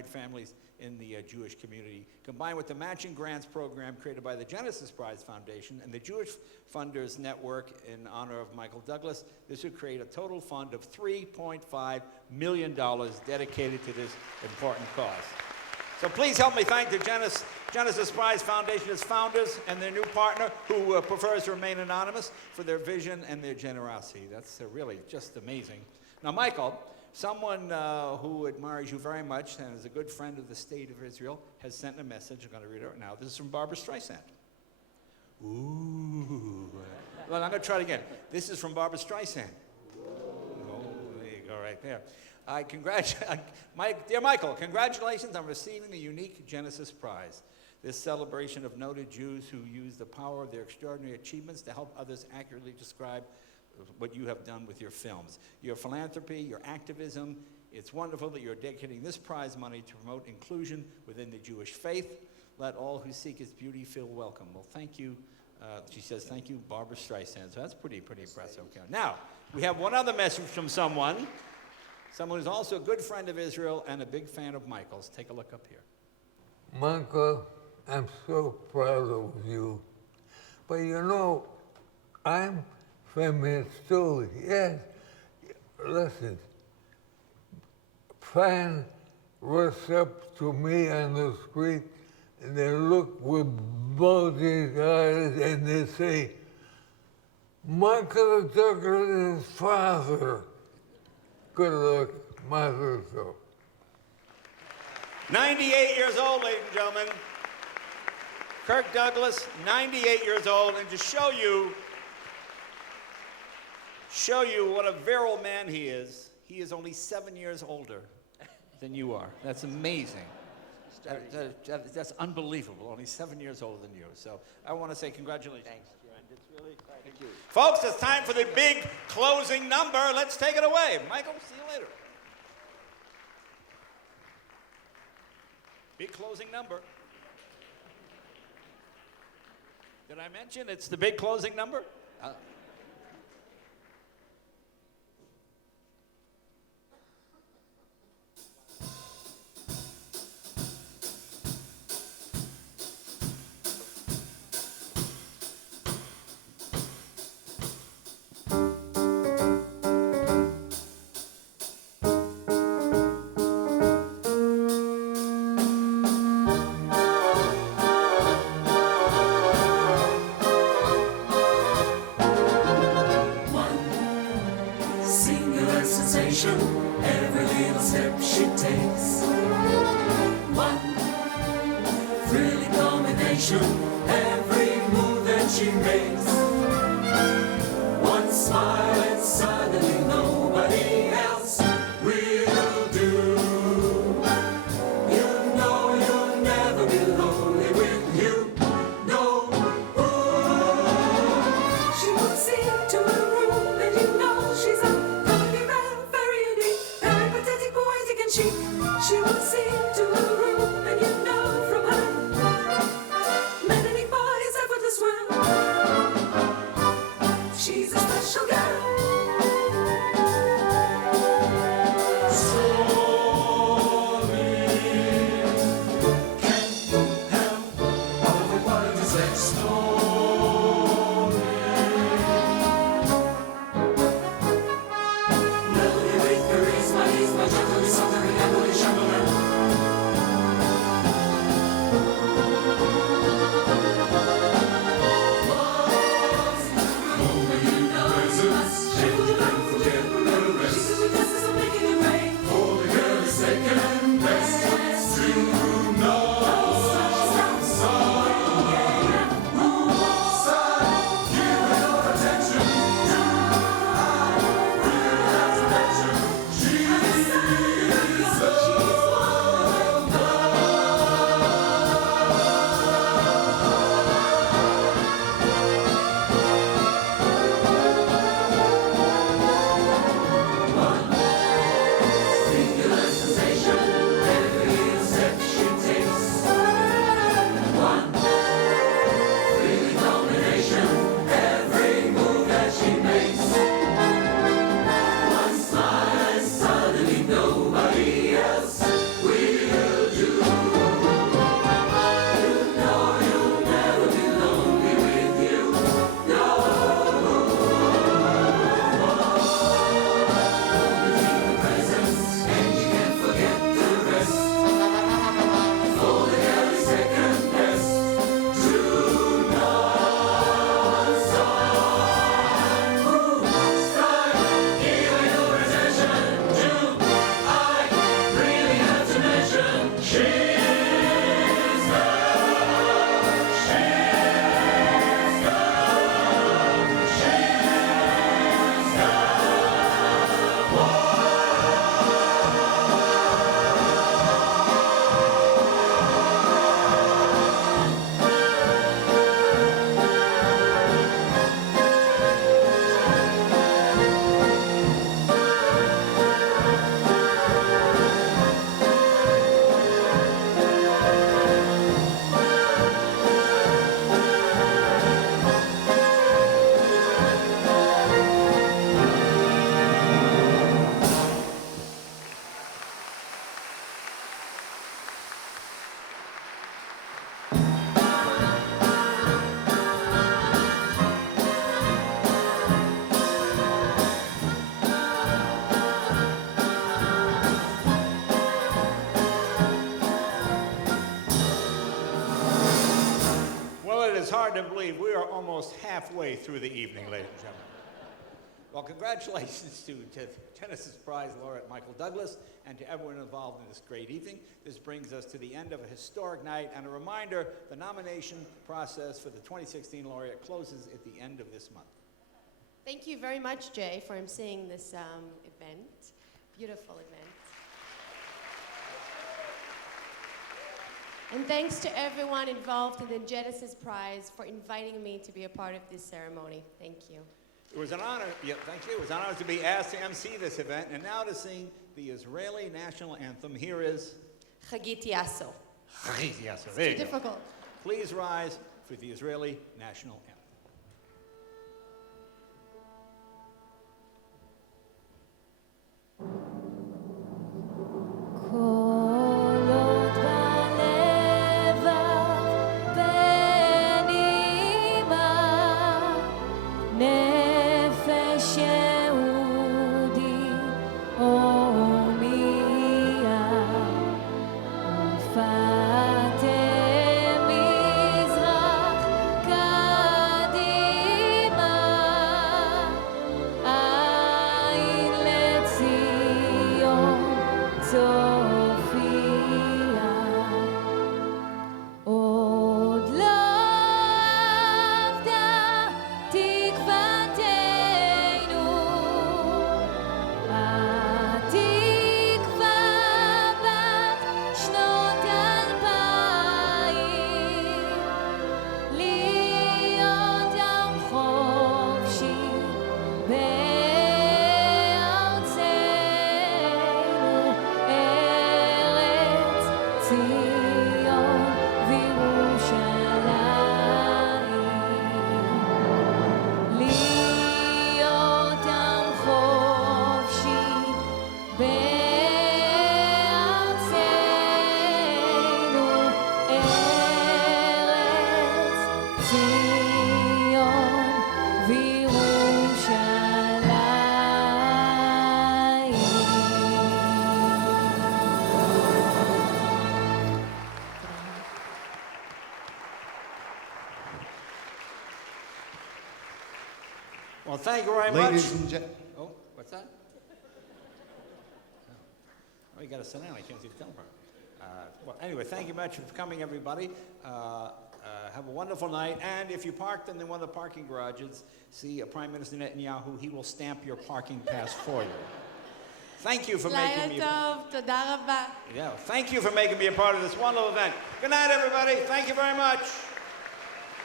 families in the Jewish community. Combined with the matching grants program created by the Genesis Prize Foundation and the Jewish Funders Network in honor of Michael Douglas, this would create a total fund of $3.5 million dedicated to this important cause. So please help me thank the Genesis Prize Foundation's founders and their new partner, who prefers to remain anonymous, for their vision and their generosity. That's really just amazing. Now, Michael, someone who admires you very much and is a good friend of the State of Israel, has sent a message. I'm going to read it right now. This is from Barbara Streisand. Ooh. Well, I'm going to try it again. This is from Barbara Streisand. Oh, there you go, right there. Dear Michael, congratulations on receiving the unique Genesis Prize. This celebration of noted Jews who use the power of their extraordinary achievements to help others accurately describe what you have done with your films. Your philanthropy, your activism, it's wonderful that you're dedicating this prize money to promote inclusion within the Jewish faith. Let all who seek its beauty feel welcome. Well, thank you. She says, thank you, Barbara Streisand. So that's pretty impressive. Okay. Now, we have one other message from someone someone who's also a good friend of Israel and a big fan of Michael's. Take a look up here. Michael, I'm so proud of you. But you know, I'm famous too. Yes, listen, fans rush up to me on the street and they look with bulging eyes and they say, Michael Douglas' father. Good luck, Michael. 98 years old, ladies and gentlemen. Kirk Douglas, 98 years old, and to show you what a virile man he is only 7 years older than you are. That's amazing. That's unbelievable, only 7 years older than you. So I want to say congratulations. Thanks. It's really exciting. Thank you. Folks, it's time for the big closing number. Let's take it away. Michael, see you later. Big closing number. Did I mention it's the big closing number? Every little step she takes. One thrilling combination, every move that she makes. One smile and suddenly nobody else will do. You know you'll never be lonely with you. No. She walks into a room and you know she's a She walks into a room and you know from her many boys effortless will. She's a special girl. hard to believe we are almost halfway through the evening, ladies and gentlemen. Well, congratulations to Genesis Prize laureate Michael Douglas and to everyone involved in this great evening. This brings us to the end of a historic night, and a reminder, the nomination process for the 2016 laureate closes at the end of this month. Thank you very much, Jay, for emceeing this event. Beautiful event. And thanks to everyone involved in the Genesis Prize for inviting me to be a part of this ceremony. Thank you. It was an honor, thank you. It was an honor to be asked to MC this event and now to sing the Israeli national anthem. Here is Chagit Yasso. Chagit Yasso. It's There too you go. difficult. Please rise for the Israeli national anthem. Well, thank you very much. Ladies and gentlemen. Oh, what's that? Oh, you got to sit down. I can't see the teleprompter. Well, anyway, thank you much for coming, everybody. Have a wonderful night. And if you parked in one of the parking garages, see Prime Minister Netanyahu. He will stamp your parking pass for you. Thank you for making me. Yeah, thank you for making me a part of this wonderful event. Good night, everybody. Thank you very much.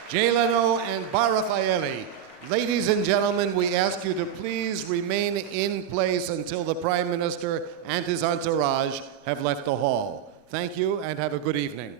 Jay Leno and Barafaeli. Ladies and gentlemen, we ask you to please remain in place until the Prime Minister and his entourage have left the hall. Thank you and have a good evening.